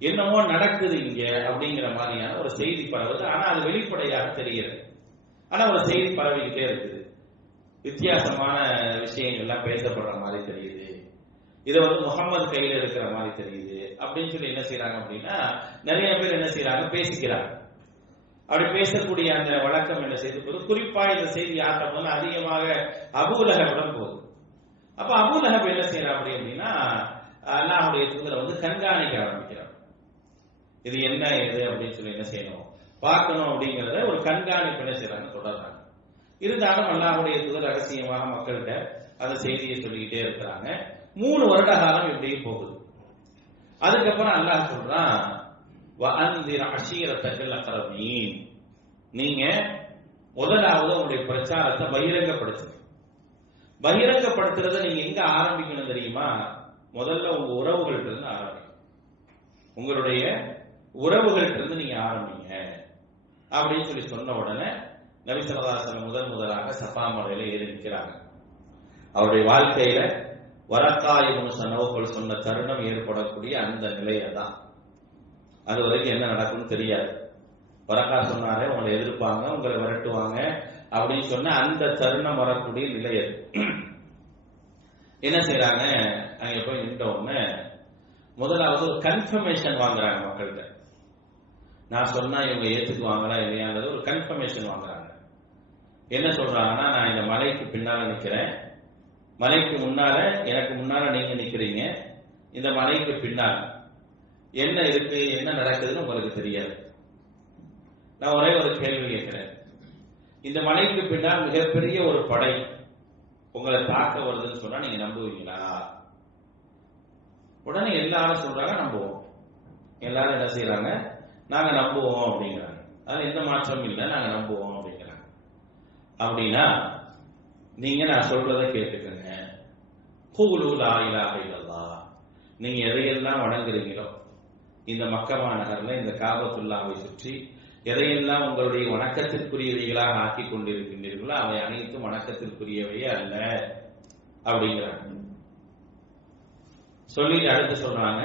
என்னமோ நடக்குது இங்க அப்படிங்கிற மாதிரியான ஒரு செய்தி பரவுது. ஆனா அது வெளிப்படையாக தெரிகிறது. ஆனா ஒரு செய்தி பரவிக்கிட்டே இருக்குது. வித்தியாசமான விஷயங்கள் எல்லாம் பேசப்படுற மாதிரி தெரியுது. இது முகமது கையில இருக்கிற மாதிரி தெரியுது அப்படின்னு சொல்லி என்ன செய்யறாங்க அப்படின்னா, நிறைய பேர் என்ன செய்யறாங்க, பேசிக்கிறாங்க. அப்படி பேசக்கூடிய அந்த வழக்கம் என்ன செய்து போது, குறிப்பா இந்த செய்தி யார்கிட்ட போது அதிகமாக அபூலஹபிடம் போகுது. அப்ப அபூலஹப் என்ன செய்யறான் அப்படின்னா, அல்லாஹ்வுடைய தூதரை கண்காணிக்க ஆரம்பிக்கிறார். இது என்ன இது அப்படின்னு சொல்லி என்ன செய்யணும், பார்க்கணும் அப்படிங்கறத ஒரு கண்காணிப்பு என்ன செய்யறாங்க, தொடர்றாங்க. இருந்தாலும் அல்லாஹ்வுடைய தூதர் ரகசியமாக மக்கள்கிட்ட அந்த செய்தியை சொல்லிக்கிட்டே இருக்கிறாங்க. 3 வருட காலம் இப்படியே போகுது. அதுக்கப்புறம் அல்லாஹ் சொல்றான், வஅன்திர் அஷீரத்தகல் அக்ரபீன், நீங்க முதலாவது உங்களுடைய பிரச்சாரத்தை பகிரங்கப்படுத்துங்க. பகிரங்கப்படுத்துறதை நீங்க எங்க ஆரம்பிக்கணும் தெரியுமா? முதல்ல உங்க உறவுகள்ட்ட இருந்து ஆரம்பிங்க. உங்களுடைய உறவுகள்ட்ட இருந்து நீங்க ஆரம்பிங்க அப்படின்னு சொல்லி சொன்ன உடனே நபி ஸல்லல்லாஹு அலைஹி வஸல்லம் முதலாக சஃபா மலையில ஏறி நிற்கிறாங்க. அவருடைய வாழ்க்கையில வரக்கா இப்னு நௌஃபல் சொன்ன தருணம் ஏற்படக்கூடிய அந்த நிலையை தான். அது வரைக்கும் என்ன நடக்கும்னு தெரியாது. வரக்கா சொன்னாரே உங்களை எதிர்ப்பாங்க, உங்களை விரட்டுவாங்க அப்படின்னு சொன்ன அந்த தருணம் வரக்கூடிய நிலை அது. என்ன செய்யறாங்க, அங்க போய் நின்ற உடனே முதலாவது ஒரு கன்ஃபர்மேஷன் வாங்குறாங்க மக்கள்கிட்ட. நான் சொன்னா இவங்க ஏத்துக்குவாங்களா இல்லையாங்கிறது ஒரு கன்ஃபர்மேஷன் வாங்குறாங்க. என்ன சொல்றாங்கன்னா, நான் இந்த மலைக்கு பின்னால நிக்கிறேன், மலைக்கு முன்னால எனக்கு முன்னால நீங்க நிக்கிறீங்க, இந்த மலைக்கு பின்னால் என்ன இருக்கு என்ன நடக்குதுன்னு உங்களுக்கு தெரியாது. நான் ஒரே ஒரு கேள்வி கேட்கிறேன், இந்த மலைக்கு பின்னால் மிகப்பெரிய ஒரு படை உங்களை தாக்க வருதுன்னு சொன்னா நீங்க நம்புவீங்களா? உடனே எல்லாரும் சொல்றாங்க நம்புவோம். எல்லாரும் என்ன செய்யறாங்க, நாங்க நம்புவோம் அப்படிங்கிறாங்க. அது எந்த மாற்றம் இல்லை, நாங்க நம்புவோம் அப்படிங்கிறாங்க. அப்படின்னா நீங்க நான் சொல்றதை கேட்டுக்கங்க. கூலு லா இலாஹ இல்லல்லாஹ், நீங்க எதையெல்லாம் வணங்குறீங்களோ இந்த மக்கா நகர்ல இந்த காபத்துல்லாவை சுற்றி எதையெல்லாம் உங்களுடைய வணக்கத்திற்குரியவைகளாக ஆக்கி கொண்டிருக்கின்றீர்களோ அவை அனைத்தும் வணக்கத்திற்குரியவையே அல்ல அப்படிங்கிறாங்க. சொல்லிட்டு அடுத்து சொல்றாங்க,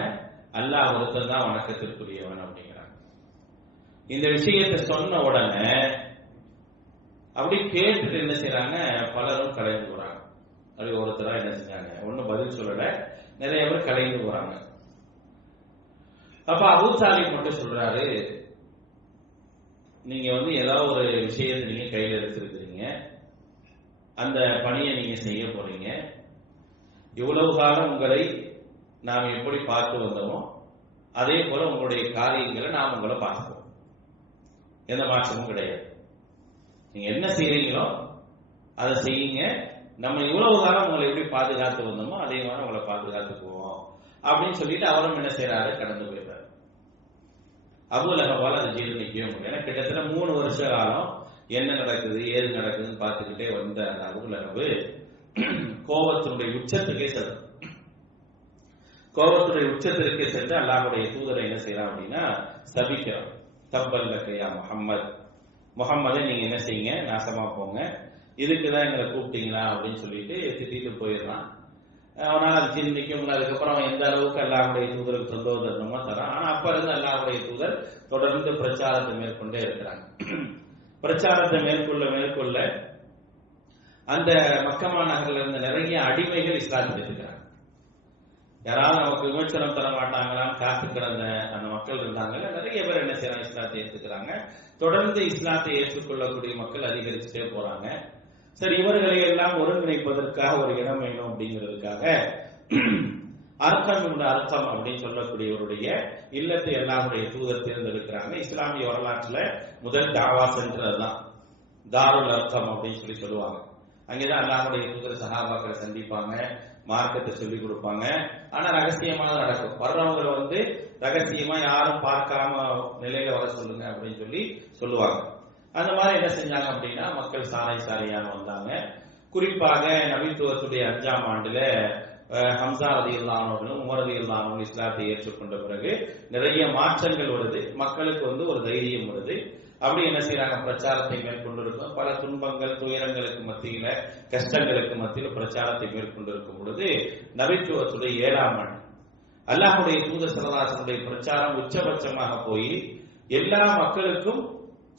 அல்லாஹ் ஒருத்தன் தான் வணக்கத்திற்குரியவன் அப்படிங்கிறாங்க. இந்த விஷயத்தை சொன்ன உடனே அப்படி கேட்டுட்டு என்ன செய்யறாங்க, பலரும் கலைந்து போறாங்க. அப்படி ஒருத்தரா என்ன செஞ்சாங்க, ஒன்னும் பதில் சொல்லல, நிறைய பேர் கலைந்து போறாங்க. அப்ப அபூ தாலிப் மட்டும் சொல்றாரு, நீங்க ஏதாவது ஒரு விஷயத்தை நீங்க கையில எடுத்திருக்கிறீங்க, அந்த பணியை நீங்க செய்ய போறீங்க. இவ்வளவு காலம் உங்களை நாம் எப்படி பார்த்து வந்தோமோ அதே போல உங்களுடைய காரியங்களை நாம் உங்களை பார்த்துப்போம், எந்த மாற்றமும் கிடையாது. நீங்க என்ன செய்றீங்களோ அதை செய்யுங்க, நம்ம இவ்வளவு காலம் உங்களை எப்படி பாதுகாத்து வந்தோமோ அதே மாதிரி உங்களை பாதுகாத்துக்குவோம் அப்படின்னு சொல்லிட்டு அவரும் என்ன செய்யறாரு, கடந்து போயிடுறாரு. அபூலஹபால் அது ஜீரணிக்கவே முடியும். ஏன்னா கிட்டத்தட்ட 3 வருஷ காலம் என்ன நடக்குது ஏது நடக்குதுன்னு பார்த்துக்கிட்டே வந்த அந்த அபூலஹப் கோபத்தினுடைய உச்சத்துக்கே செல்லும். கோபத்துடைய உச்சத்திற்கே சென்று அல்லாஹ்வுடைய தூதரை என்ன செய்யறான் அப்படின்னா சபிக்கிறான். தப்பல்லக்கையா முஹம்மத், முஹம்மதை நீங்க என்ன செய்யுங்க, நாசமா போங்க, இதுக்குதான் எங்களை கூப்பிட்டீங்களா அப்படின்னு சொல்லிட்டு திட்டிட்டு போயிடலாம். அவனால் அது ஜீர்ணிக்க முடியல. அதுக்கப்புறம் அவன் எந்த அளவுக்கு அல்லாஹ்வுடைய தூதருக்கு சொந்தமா தரான். ஆனா அப்ப இருந்து அல்லாஹ்வுடைய தூதர் தொடர்ந்து பிரச்சாரத்தை மேற்கொண்டே இருக்கிறாங்க. பிரச்சாரத்தை மேற்கொள்ள அந்த மக்கா நகரில் இருந்த நிறைய அடிமைகள் இஸ்லாத்தில் இருக்கிறாங்க. யாராவது நமக்கு விமர்சனம் தர மாட்டாங்களான்னு காத்து கிடந்த அந்த மக்கள் இருந்தாங்கல்ல, நிறைய பேர் என்ன செய்யறாங்க, இஸ்லாத்தை ஏற்றுக்கிறாங்க. தொடர்ந்து இஸ்லாத்தை ஏற்றுக்கொள்ளக்கூடிய மக்கள் அதிகரிச்சுட்டே போறாங்க. சரி, இவர்களை எல்லாம் ஒருங்கிணைப்பதற்காக ஒரு இடம் வேணும் அப்படிங்கிறதுக்காக அர்க்கம் அப்படின்னு சொல்லக்கூடியவருடைய இல்லத்தை அல்லாஹ்வுடைய தூதர் தேர்ந்தெடுக்கிறாங்க. இஸ்லாமிய வரலாற்றுல முதல் தாவா சென்டர் தான் தாருல் அர்க்கம் அப்படின்னு சொல்லி சொல்லுவாங்க. அங்கேதான் அல்லாஹ்வுடைய தூதர் சஹாபாக்களை சந்திப்பாங்க, மார்க்கத்தை சொல்லிக் கொடுப்பாங்க. ஆனா ரகசியமாக நடக்கும். வர்றவங்களை ரகசியமா யாரும் பார்க்காம நிலையில வர சொல்லுங்க அப்படின்னு சொல்லுவாங்க. அந்த மாதிரி என்ன செஞ்சாங்க அப்படின்னா, மக்கள் சாலையாக வந்தாங்க. குறிப்பாக நபித்துவத்துடைய 5ஆம் ஆண்டுல ஹம்சா ரலியல்லாஹு அன்ஹு உமர் ரலியல்லாஹு அன்ஹு இஸ்லாத்தை ஏற்றுக்கொண்ட பிறகு நிறைய மாற்றங்கள் வருது, மக்களுக்கு ஒரு தைரியம் வருது. அப்படி என்ன செய்யறாங்க, பிரச்சாரத்தை மேற்கொண்டிருக்கும். பல துன்பங்கள் துயரங்களுக்கு மத்தியில கஷ்டங்களுக்கு மத்தியில் பிரச்சாரத்தை மேற்கொண்டிருக்கும் பொழுது நபித்துவத்துடைய 7ஆம் ஆண்டு அல்லாஹ்வுடைய தூதர் ஸல்லல்லாஹு அலைஹி வஸல்லம் பிரச்சாரம் உச்சபட்சமாக போய் எல்லா மக்களுக்கும்,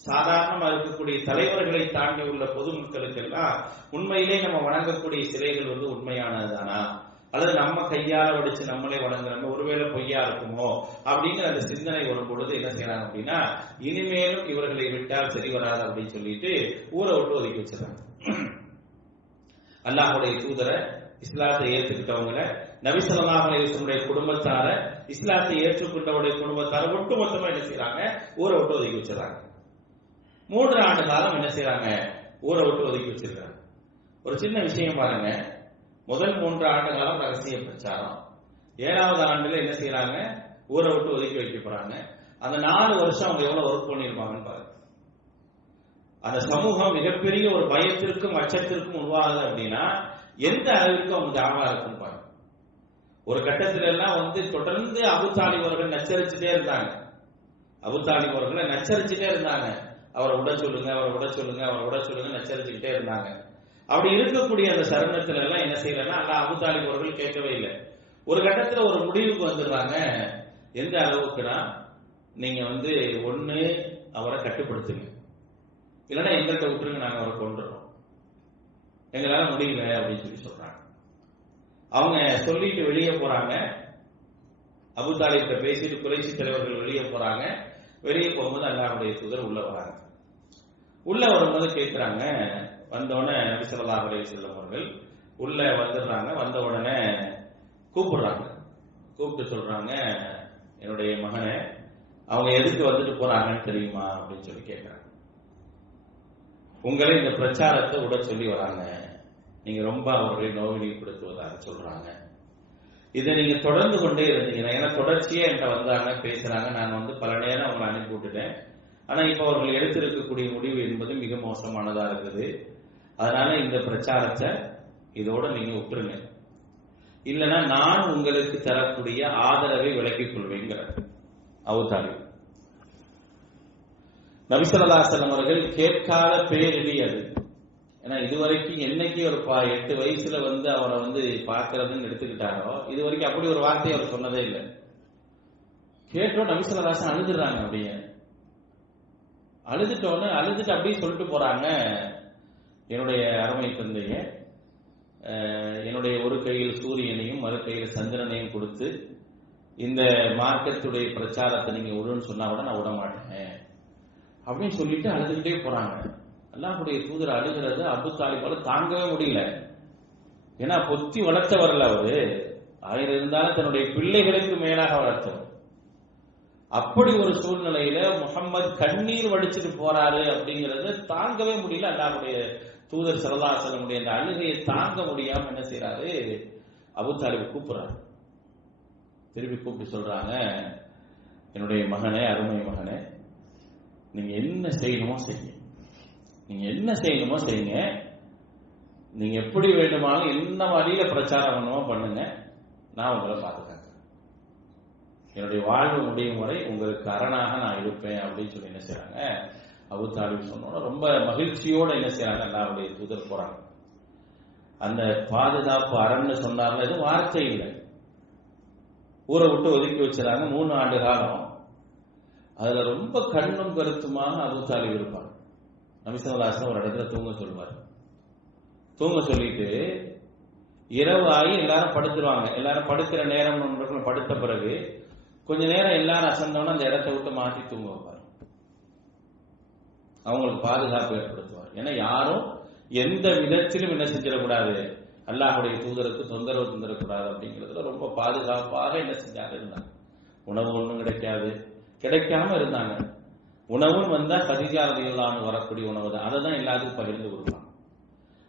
சாதாரணமாக இருக்கக்கூடிய தலைவர்களை தாண்டி உள்ள பொதுமக்களுக்கெல்லாம் உண்மையிலே நம்ம வணங்கக்கூடிய சிலைகள் உண்மையானதுதானா, அல்லது நம்ம கையால வடிச்சு நம்மளே வணங்குறோம், ஒருவேளை பொய்யா இருக்குமோ அப்படிங்கிற அந்த சிந்தனை வரும் பொழுது என்ன செய்யறாங்க அப்படின்னா, இனிமேலும் இவர்களை விட்டால் சரி வராது அப்படின்னு சொல்லிட்டு ஊரை விட்டு ஒதுக்கி வச்சிடறாங்க. அல்லாஹ்வுடைய தூதரை இஸ்லாத்தை ஏற்றுக்கிட்டவங்கள, நபி ஸல்லல்லாஹு அலைஹி வஸல்லம் குடும்பத்தார, இஸ்லாத்தை ஏற்றுக்கொண்டவருடைய குடும்பத்தார ஒட்டுமொத்தமா என்ன செய்யறாங்க, ஊரை விட்டு ஒதுக்கி வச்சிடறாங்க. 3 ஆண்டு காலம் என்ன செய்யறாங்க, ஊரை விட்டு ஒதுக்கி வச்சிருக்காங்க. ஒரு சின்ன விஷயம் பாருங்க, முதல் 3 ஆண்டு காலம் ரகசிய பிரச்சாரம், 7வது ஆண்டுல என்ன செய்யறாங்க, ஊரை விட்டு ஒதுக்கி வைக்க போறாங்க. அந்த 4 வருஷம் அவங்க எவ்வளவு ஒர்க் பண்ணிருப்பாங்கன்னு பாருங்க. அந்த சமூகம் மிகப்பெரிய ஒரு பயத்திற்கும் அச்சத்திற்கும் உருவாகுது அப்படின்னா எந்த அளவிற்கு அவங்க தாவா இருக்குன்னு பாருங்க. ஒரு கட்டத்துல எல்லாம் தொடர்ந்து அபூ தாலிப் அவர்கள் நச்சரிச்சுட்டே இருந்தாங்க. அபூ தாலிப் அவர்களை நச்சரிச்சுட்டே இருந்தாங்க. அவரை விட சொல்லுங்க, அவரை விட சொல்லுங்க, அவரை விட சொல்லுங்க நச்சரிச்சுக்கிட்டே இருந்தாங்க. அப்படி இருக்கக்கூடிய அந்த சரணத்துல எல்லாம் என்ன செய்யலன்னா, அல்லாஹ் அபூ தாலிப் அவர்கள் கேட்கவே இல்லை. ஒரு கட்டத்துல ஒரு முடிவுக்கு வந்துடுறாங்க. எந்த அளவுக்குன்னா, நீங்க ஒண்ணு அவரை கட்டுப்படுத்துங்க, இல்லைன்னா எங்கள்கிட்ட விட்டுருங்க, நாங்க அவரை கொண்டுறோம், எங்களால முடியல அப்படின்னு சொல்றாங்க. அவங்க சொல்லிட்டு வெளியே போறாங்க. அபூ தாலிப் பேசிட்டு குறைஷி தலைவர்கள் வெளியே போறாங்க. வெளியே போகும்போது அல்லாஹ்வுடைய தூதர் உள்ள வராங்க. உள்ள வரும்போது கேட்கிறாங்க. வந்தோடனே நபி ஸல்லல்லாஹு அலைஹி வஸல்லம் அவர்கள் உள்ள வந்துடுறாங்க. வந்த உடனே கூப்பிடுறாங்க. கூப்பிட்டு சொல்றாங்க, என்னுடைய மகனை அவங்க எதுக்கு வந்துட்டு போறாங்கன்னு தெரியுமா அப்படின்னு சொல்லி கேட்கிறாங்க. உங்களை இந்த பிரச்சாரத்தை விட சொல்லி வராங்க, நீங்க ரொம்ப அவர்களை நோவினைப்படுத்துவதாக சொல்றாங்க. இதை நீங்க தொடர்ந்து கொண்டே இருந்தீங்கன்னா, ஏன்னா தொடர்ச்சியா என்கிட்ட வந்தாங்க, பேசுறாங்க, நான் பல நேரம் அவங்களை அனுப்பி விட்டுட்டேன். ஆனா இப்ப அவர்கள் எடுத்திருக்கக்கூடிய முடிவு என்பது மிக மோசமானதா இருக்குது. அதனால இந்த பிரச்சாரத்தை இதோட நீங்க விட்டுருங்க, இல்லைன்னா நான் உங்களுக்கு தரக்கூடிய ஆதரவை விலக்கிக் கொள்வேங்கிற அபூ தாலிப். நபி ஸல்லல்லாஹு அலைஹி வஸல்லம் அவர்கள் கேட்காத பேரிடி அது. ஏன்னா இதுவரைக்கும் என்னைக்கு ஒரு 8 வயசுல அவரை பார்க்கறதுன்னு எடுத்துக்கிட்டாரோ, இது வரைக்கும் அப்படி ஒரு வார்த்தையை அவர் சொன்னதே இல்லை. கேட்டோம் நபி ஸல்லல்லாஹு அலைஹி வஸல்லம் அழுதுறாங்க. அப்படியே அழுதுட்டு அப்படியே சொல்லிட்டு போறாங்க, என்னுடைய அருமை தந்தைய, என்னுடைய ஒரு கையில் சூரியனையும் மறு கையில் சந்திரனையும் கொடுத்து இந்த மார்க்கத்துடைய பிரச்சாரத்தை நீங்க விடுன்னு சொன்னா கூட நான் விட மாட்டேன் அப்படின்னு சொல்லிட்டு அழுதுகிட்டே போறாங்க. அல்லாஹ்வுடைய தூதர் அழுகிறது அபூ தாலிபால தாங்கவே முடியல. ஏன்னா பொத்தி வளர்த்தவர்ல அவரு, ஆயிரம் இருந்தாலும் தன்னுடைய பிள்ளைகளுக்கு மேலாக வளர்த்தவர். அப்படி ஒரு சூழ்நிலையில முஹம்மது கண்ணீர் வடிச்சிட்டு போறாரு அப்படிங்கறது தாங்கவே முடியல. அல்லாஹ்வுடைய தூதர் ஸல்லல்லாஹு அலைஹி வஸல்லம் அந்த அழுகையை தாங்க முடியாம என்ன செய்யறாரு, அபூ தாலிப் கூப்பிடுறாரு. திருப்பி கூப்பிட்டு சொல்றாங்க, என்னுடைய மகனே, அருமை மகனே, நீங்க என்ன செய்யணுமோ செய்யுங்க, நீங்க என்ன செய்யணுமோ செய்யுங்க, நீங்க எப்படி வேண்டுமானாலும் என்ன வழியில பிரச்சாரம் பண்ணுமோ பண்ணுங்க, நான் உங்களை பாதுகாக்கிறேன், என்னுடைய வாழ்வு முடியும் வரை உங்களுக்கு அரணாக நான் இருப்பேன் அப்படின்னு சொல்லி என்ன செய்யறாங்க, அபூ தாலிப் சொன்னோட ரொம்ப மகிழ்ச்சியோட என்ன செய்யறாங்க, அல்லாஹ்வுடைய தூதர் போறாங்க. அந்த பாதுகாப்பு அரண்னு சொன்னார்ல, எதுவும் வார்த்தை இல்லை, ஊரை விட்டு ஒதுக்கி வச்சுறாங்க. 3 ஆண்டு காலம் அதுல ரொம்ப கண்ணும் கருத்துமாக அபூ தாலிப் இருப்பார். நபி ஸல்லல்லாஹு அலைஹி வஸல்லம் ஒரு இடத்துல தூங்க சொல்லுவார். தூங்க சொல்லிட்டு இரவு ஆகி எல்லாரும் படுத்துருவாங்க. எல்லாரும் படுக்கிற நேரம் படுத்த பிறகு கொஞ்ச நேரம் எல்லாரும் அசந்தோன்னு அந்த இடத்தை விட்டு மாற்றி தூங்க வைப்பார். அவங்களுக்கு பாதுகாப்பு ஏற்படுத்துவார். ஏன்னா யாரும் எந்த விதத்திலும் என்ன செஞ்சிடக்கூடாது, அல்லாஹ்வுடைய தூதருக்கு தொந்தரவு தந்துடக்கூடாது அப்படிங்கிறதுல ரொம்ப பாதுகாப்பாக என்ன செஞ்சாங்க இருந்தாங்க. உணவு ஒன்றும் கிடைக்காம இருந்தாங்க. உணவும் வந்தா கதீஜா ரலியல்லாஹு அன்ஹா வரக்கூடிய உணவு தான், அதை தான் எல்லாத்துக்கும் பகிர்ந்து கொடுப்பாங்க.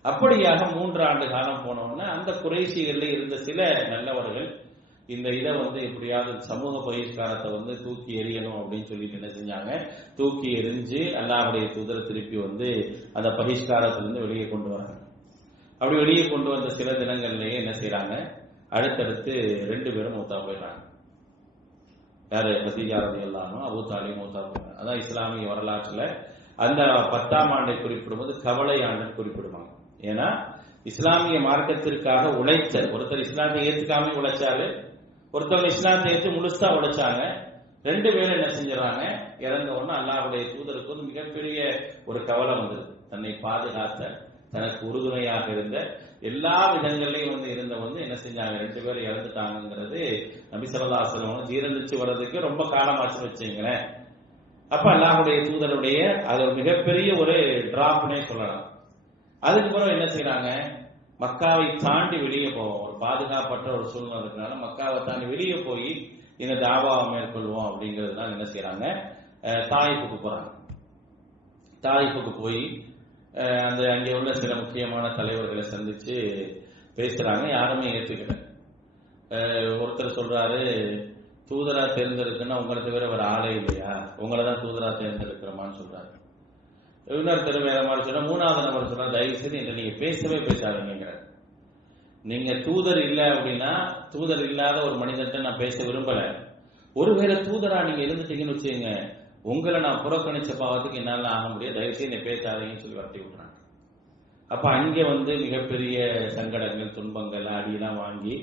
அப்படியாக 3 ஆண்டு காலம் போனோம்னா அந்த குறைஷிகளில் இருந்த சில நல்லவர்கள் இந்த இதை எப்படியாவது சமூக பகிஷ்காரத்தை தூக்கி எறியணும் அப்படின்னு சொல்லிட்டு என்ன செஞ்சாங்க, தூக்கி எரிஞ்சு அல்லாஹ்வுடைய தூதரை திருப்பி அந்த பகிஷ்காரத்திலிருந்து வெளியே கொண்டு வராங்க. அப்படி வெளியே கொண்டு வந்த சில தினங்கள்லயே என்ன செய்யறாங்க, அடுத்தடுத்து 2 பேரும் மூத்தா போயிடுறாங்க. யாரு? கதீஜா ரலியல்லாஹு அன்ஹா, அபூ தாலிப் மூத்தா போயிடுறாங்க. அதான் இஸ்லாமிய வரலாற்றுல அந்த 10ஆம் ஆண்டை குறிப்பிடும்போது கவலை ஆண்டுன்னு குறிப்பிடுவாங்க. ஏன்னா இஸ்லாமிய மார்க்கத்திற்காக உழைச்ச ஒருத்தர் இஸ்லாத்தை ஏத்துக்காம உழைச்சாரு, ஒருத்தவங்க இஸ்லாத்தை ஏற்று முழுசா உழைச்சாங்க. 2 பேரும் என்ன செஞ்சாங்க, இறந்த உடனே அல்லாஹ்வுடைய தூதருக்கு வந்து மிகப்பெரிய ஒரு கவலை வந்தது. தன்னை பாதுகாத்த, தனக்கு உறுதுணையாக இருந்த, எல்லா விதங்களையும் வந்து இருந்த வந்து என்ன செஞ்சாங்க, 2 பேரும் இறந்துட்டாங்கிறது நபி ஸல்லல்லாஹு அலைஹி வஸல்லம் ஜீரணிச்சு வர்றதுக்கு ரொம்ப காலமாச்சுன்னு வச்சுங்களேன். அப்ப அல்லாஹ்வுடைய தூதருடைய அது ஒரு மிகப்பெரிய ஒரு டிராப்னே சொல்லலாம். அதுக்கு பிறகு என்ன செய்யறாங்க, மக்காவை தாண்டி வெளியே போவோம். ஒரு பாதுகாப்பற்ற ஒரு சூழ்நிலை இருக்கிறனால மக்காவை தாண்டி வெளியே போய் இந்த தாவாவை மேற்கொள்வோம் அப்படிங்கிறதுனால என்ன செய்யறாங்க, தாயிஃபுக்கு போறாங்க. தாயிஃபுக்கு போய் அந்த அங்கே உள்ள சில முக்கியமான தலைவர்களை சந்திச்சு பேசுறாங்க. யாருமே ஏற்றுக்கல. ஒருத்தர் சொல்றாரு, தூதரா தேர்ந்தெடுக்குன்னா உங்களை தவிர வேற ஆளே இல்லையா, உங்களை தான் தூதரா தேர்ந்தெடுக்கிறோமான்னு சொல்றாரு. இன்னொருத்தர் வேற மாதிரி சொல்ற, 3வது நபர் சொல்ற, தயவு செய்து இதை நீங்க பேசவே பேசாதீங்க, நீங்க தூதர் இல்ல அப்படின்னா, தூதர் இல்லாத ஒரு மனிதன்ட்ட நான் பேச விரும்பல. ஒருவேளை தூதரா நீங்க இருந்துட்டீங்கன்னு வச்சுங்க, உங்களை நான் புறக்கணிச்ச பாவத்துக்கு என்னால ஆக முடியாது, தயவுசெய்து என்னை பேசாதீங்கன்னு சொல்லி வரட்டி விட்டுறாங்க. அப்ப அங்கே வந்து மிகப்பெரிய சங்கடங்கள், துன்பங்கள், அடியெல்லாம் வாங்கி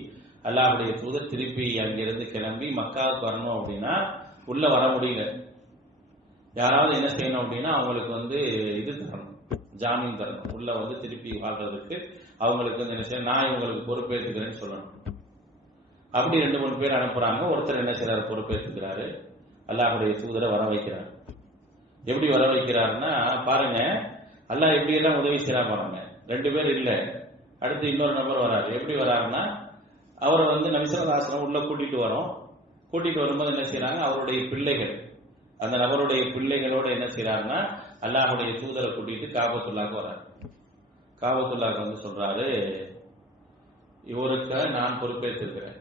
அல்லாஹ்வுடைய தூதர் திருப்பி அங்கிருந்து கிளம்பி மக்காவுக்கு வரணும் அப்படின்னா உள்ள வர முடியல. யாராவது என்ன செய்யணும் அப்படின்னா அவங்களுக்கு வந்து இது தரணும், ஜாமீன் தரணும். உள்ள வந்து திருப்பி வாழ்றதுக்கு அவங்களுக்கு வந்து என்ன செய்யணும், நான் இவங்களுக்கு பொறுப்பேற்றுக்கிறேன்னு சொல்லணும். அப்படி 2-3 பேர் அனுப்புறாங்க. ஒருத்தர் என்ன செய்யறாரு, பொறுப்பேற்றுக்கிறாரு. அல்லாஹ்வுடைய தூதரை வர வைக்கிறார். எப்படி வர வைக்கிறாருன்னா பாருங்க, அல்லாஹ் எப்படி எல்லாம் உதவி செய்யறா பாருங்க. 2 பேர் இல்ல, அடுத்து இன்னொரு நபர் வராரு. எப்படி வராருன்னா, அவரை வந்து நபி ஸல்லல்லாஹு அலைஹி வஸல்லம் உள்ள கூட்டிட்டு வரோம். கூட்டிட்டு வரும்போது என்ன செய்யறாங்க, அவருடைய பிள்ளைகள், அந்த நபருடைய பிள்ளைகளோட என்ன செய்யறாருன்னா அல்லாஹ்வுடைய தூதரை கூட்டிட்டு காபத்துல்லாஹ்க்கு வராரு. காபத்துல்லாஹ்க்கு வந்து சொல்றாரு, இவருக்கு நான் பொறுப்பேற்றிருக்கிறேன்,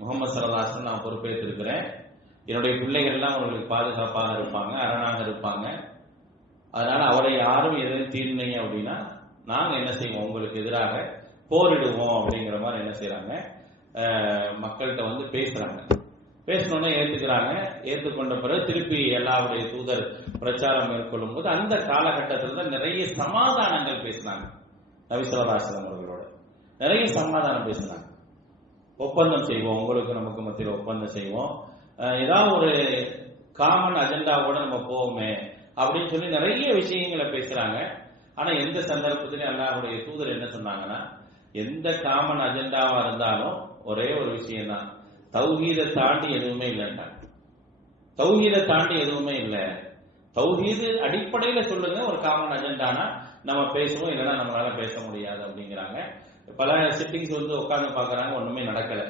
முகமது ஸல்லல்லாஹு அலைஹி வஸல்லம் நான் பொறுப்பேற்றிருக்கிறேன். என்னுடைய பிள்ளைகள் எல்லாம் அவர்களுக்கு பாதுகாப்பாக இருப்பாங்க, அரணாக இருப்பாங்க. அதனால அவரை யாரும் எதுவும் தீர்ந்தீங்க அப்படின்னா நாங்க என்ன செய்வோம், உங்களுக்கு எதிராக போரிடுவோம் அப்படிங்கிற மாதிரி என்ன செய்யறாங்க, மக்கள்கிட்ட வந்து பேசுறாங்க. பேசணும்னா ஏத்துக்கிறாங்க. ஏற்றுக்கொண்ட பிறகு திருப்பி அல்லாஹ்வுடைய தூதர் பிரச்சாரம் மேற்கொள்ளும் போது அந்த காலகட்டத்தில் தான் நிறைய சமாதானங்கள் பேசினாங்க. நபி ஸல்லல்லாஹு அலைஹி வஸல்லம் அவர்களோட நிறைய சமாதானம் பேசினாங்க. ஒப்பந்தம் செய்வோம், உங்களுக்கு நமக்கு மத்தியில் ஒப்பந்தம் செய்வோம், ஏதாவது ஒரு காமன் அஜெண்டாவோட நம்ம போவோமே அப்படின்னு சொல்லி நிறைய விஷயங்களை பேசுறாங்க. ஆனா எந்த சந்தர்ப்பத்திலும் அல்லாஹ்வுடைய தூதர் என்ன சொன்னாங்கன்னா, எந்த காமன் அஜெண்டாவா இருந்தாலும் ஒரே ஒரு விஷயம் தான், தௌஹீதை தாண்டி எதுவுமே இல்லைன்னா. தௌஹீதை தாண்டி எதுவுமே இல்லை, தௌஹீது அடிப்படையில சொல்லுங்க, ஒரு காமன் அஜெண்டானா நம்ம பேசுவோம், இல்லைன்னா நம்மளால பேச முடியாது அப்படிங்கிறாங்க. பல சிட்டிங்ஸ் வந்து உட்கார்ந்து பாக்குறாங்க, ஒண்ணுமே நடக்கல.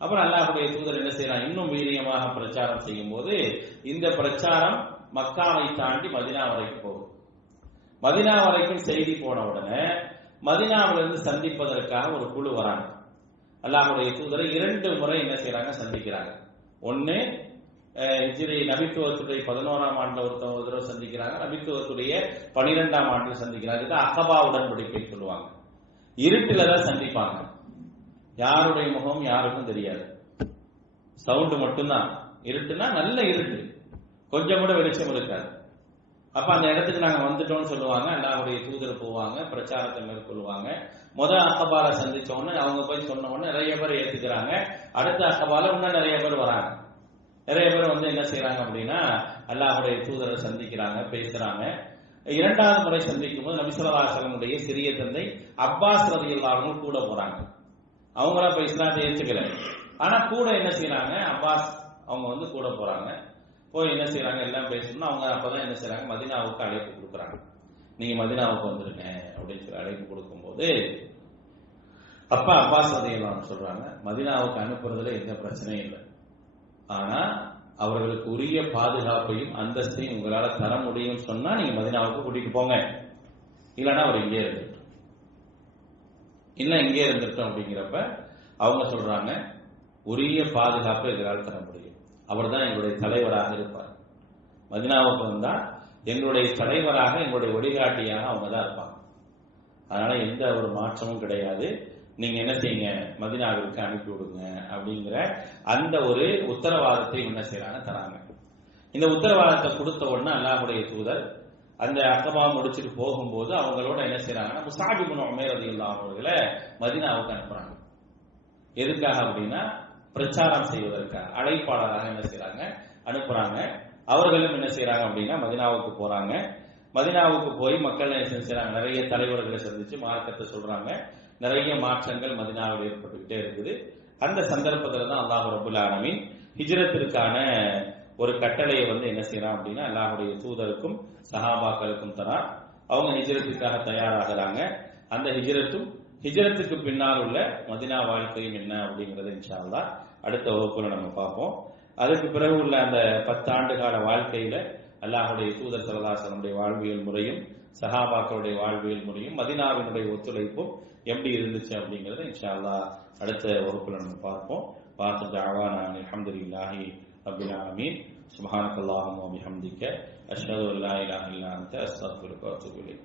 அப்புறம் அல்லாஹ்வுடைய தூதர் என்ன செய்யறாங்க, இன்னும் வீரியமாக பிரச்சாரம் செய்யும் போது இந்த பிரச்சாரம் மக்காவை தாண்டி மதீனா வரைக்கும் போகுது. மதீனா வரைக்கும் செய்தி போன உடனே மதீனாவிலிருந்து சந்திப்பதற்காக ஒரு குழு வராங்க. அல்லாஹ்வுடைய தூதரை 2 முறை என்ன செய்யறாங்க, சந்திக்கிறாங்க. ஒன்னு ஹிஜ்ரி நபித்துவத்துடைய 11ஆம் ஆண்டுல ஒரு தடவை சந்திக்கிறாங்க, நபித்துவத்துடைய 12ஆம் ஆண்டில் சந்திக்கிறாங்க. இது அகபா உடன்படிக்கை சொல்லுவாங்க. இருட்டுல தான் சந்திப்பாங்க, யாருடைய முகம் யாருக்கும் தெரியாது, சவுண்ட் மட்டும்தான். இருட்டுனா நல்ல இருட்டு, கொஞ்சம் கூட வெளிச்சம் இருக்காது. அப்ப அந்த இடத்துக்கு நாங்க வந்துட்டோம்னு சொல்லுவாங்க. அல்லாஹ்வுடைய தூதர் போவாங்க, பிரச்சாரத்தை மேற்கொள்வாங்க. அகபால சந்திச்ச உடனே அவங்க போய் சொன்ன உடனே நிறைய பேர் ஏத்துக்கிறாங்க. அடுத்த அகபால இன்னும் நிறைய பேர் வராங்க. நிறைய பேர் வந்து என்ன செய்யறாங்க அப்படின்னா அல்லாஹ்வுடைய தூதரை சந்திக்கிறாங்க, பேசுறாங்க. 2வது முறை சந்திக்கும் போது நபி ஸல்லல்லாஹு அலைஹி வஸல்லம் சிறிய தந்தை அப்பாஸ் ரலியல்லாஹு அன்ஹு கூட போறாங்க. அவங்களா போய் இஸ்லாத்தை ஏற்றுக்கல, ஆனா கூட என்ன செய்யறாங்க, அப்பாஸ் அவங்க வந்து கூட போறாங்க. போய் என்ன செய்யறாங்க, எல்லாம் பேசணும்னா அவங்க அப்பதான் என்ன செய்யறாங்க, மதீனாவுக்கு அழைப்பு கொடுக்குறாங்க. நீங்க மதீனாவுக்கு வந்துருங்க அப்படின்னு சொல்லி அழைப்பு கொடுக்கும்போது அப்ப அப்பாஸ் ரலியல்லாஹு அன்ஹு சொல்றாங்க, மதீனாவுக்கு அனுப்புறதுல எந்த பிரச்சனையும் இல்லை, ஆனா அவர்களுக்கு உரிய பாதுகாப்பையும் அந்தஸ்தையும் உங்களால தர முடியும் சொன்னா நீங்க மதீனாவுக்கு கூட்டிட்டு போங்க, இல்லைன்னா அவர் இங்கே இருந்துட்டோம், இல்ல இங்கே இருந்துட்டோம். அப்படிங்கிறப்ப அவங்க சொல்றாங்க, உரிய பாதுகாப்பை எங்களால் தர முடியும், அவர் தான் எங்களுடைய தலைவராக இருப்பார், மதீனாவுக்கு வந்தா எங்களுடைய தலைவராக எங்களுடைய வழிகாட்டியாக அவங்க தான் இருப்பாங்க. அதனால எந்த ஒரு மாற்றமும் கிடையாது, நீங்க என்ன செய்யுங்க, மதீனாவிற்கு அனுப்பி விடுங்க அப்படிங்கிற அந்த ஒரு உத்தரவாதத்தை என்ன செய்யறாங்க, தராங்க. இந்த உத்தரவாதத்தை கொடுத்த உடனே அல்லாஹ்வுடைய தூதர் அந்த அக்கபா முடிச்சுட்டு போகும்போது அவங்களோட என்ன செய்யறாங்கன்னா முஸஅப் இப்னு உமைர் ரலியல்லாஹு அவர்களை மதீனாவுக்கு அனுப்புறாங்க. எதுக்காக அப்படின்னா பிரச்சாரம் செய்வதற்காக, அழைப்பாளராக என்ன செய்யறாங்க, அனுப்புறாங்க. அவர்களும் என்ன செய்யறாங்க அப்படின்னா மதீனாவுக்கு போறாங்க. மதீனாவுக்கு போய் மக்கள் என்ன செய்யறாங்க, நிறைய தலைவர்களை சந்திச்சு மார்க்கத்தை சொல்றாங்க. நிறைய மாற்றங்கள் மதீனாவில் ஏற்பட்டுக்கிட்டே இருக்குது. அந்த சந்தர்ப்பத்தில் தான் அல்லாஹ் ரப்பல் ஆலமீன் ஹிஜ்ரத்திற்கான ஒரு கட்டளையை என்ன செய்யறான் அப்படின்னா அல்லாஹ்வுடைய தூதருக்கும் சஹாபாக்களுக்கும் தரான். அவங்க ஹிஜ்ரத்துக்காக தயாராகிறாங்க. அந்த ஹிஜ்ரத்துக்கு பின்னால் உள்ள மதீனா வாழ்க்கையும் என்ன அப்படிங்கறது இன்ஷா அல்லாஹ் அடுத்த வகுப்புல நம்ம பார்ப்போம். அதுக்கு பிறகு உள்ள அந்த 10 ஆண்டு கால வாழ்க்கையில அல்லாஹ்வுடைய தூதர் ஸல்லல்லாஹு அலைஹி வஸல்லம் வாழ்வியல் முறையும் சஹாபாக்களுடைய வாழ்வியல் முறையும் மதீனாவினுடைய ஒத்துழைப்பும் எப்படி இருந்துச்சு அப்படிங்கறத இன்ஷா அல்லாஹ் அடுத்த வகுப்புல நம்ம பார்ப்போம். வாஹிரு தஅவானா அல்ஹம்துலில்லாஹி ரப்பில் ஆலமீன். சுப்ஹானக்கல்லாஹும்ம வ பிஹம்திக அஷ்ஹது அல்லா இலாஹா இல்லா அன்த அஸ்தக்ஃபிருக வ அத்தூபு இலைக்.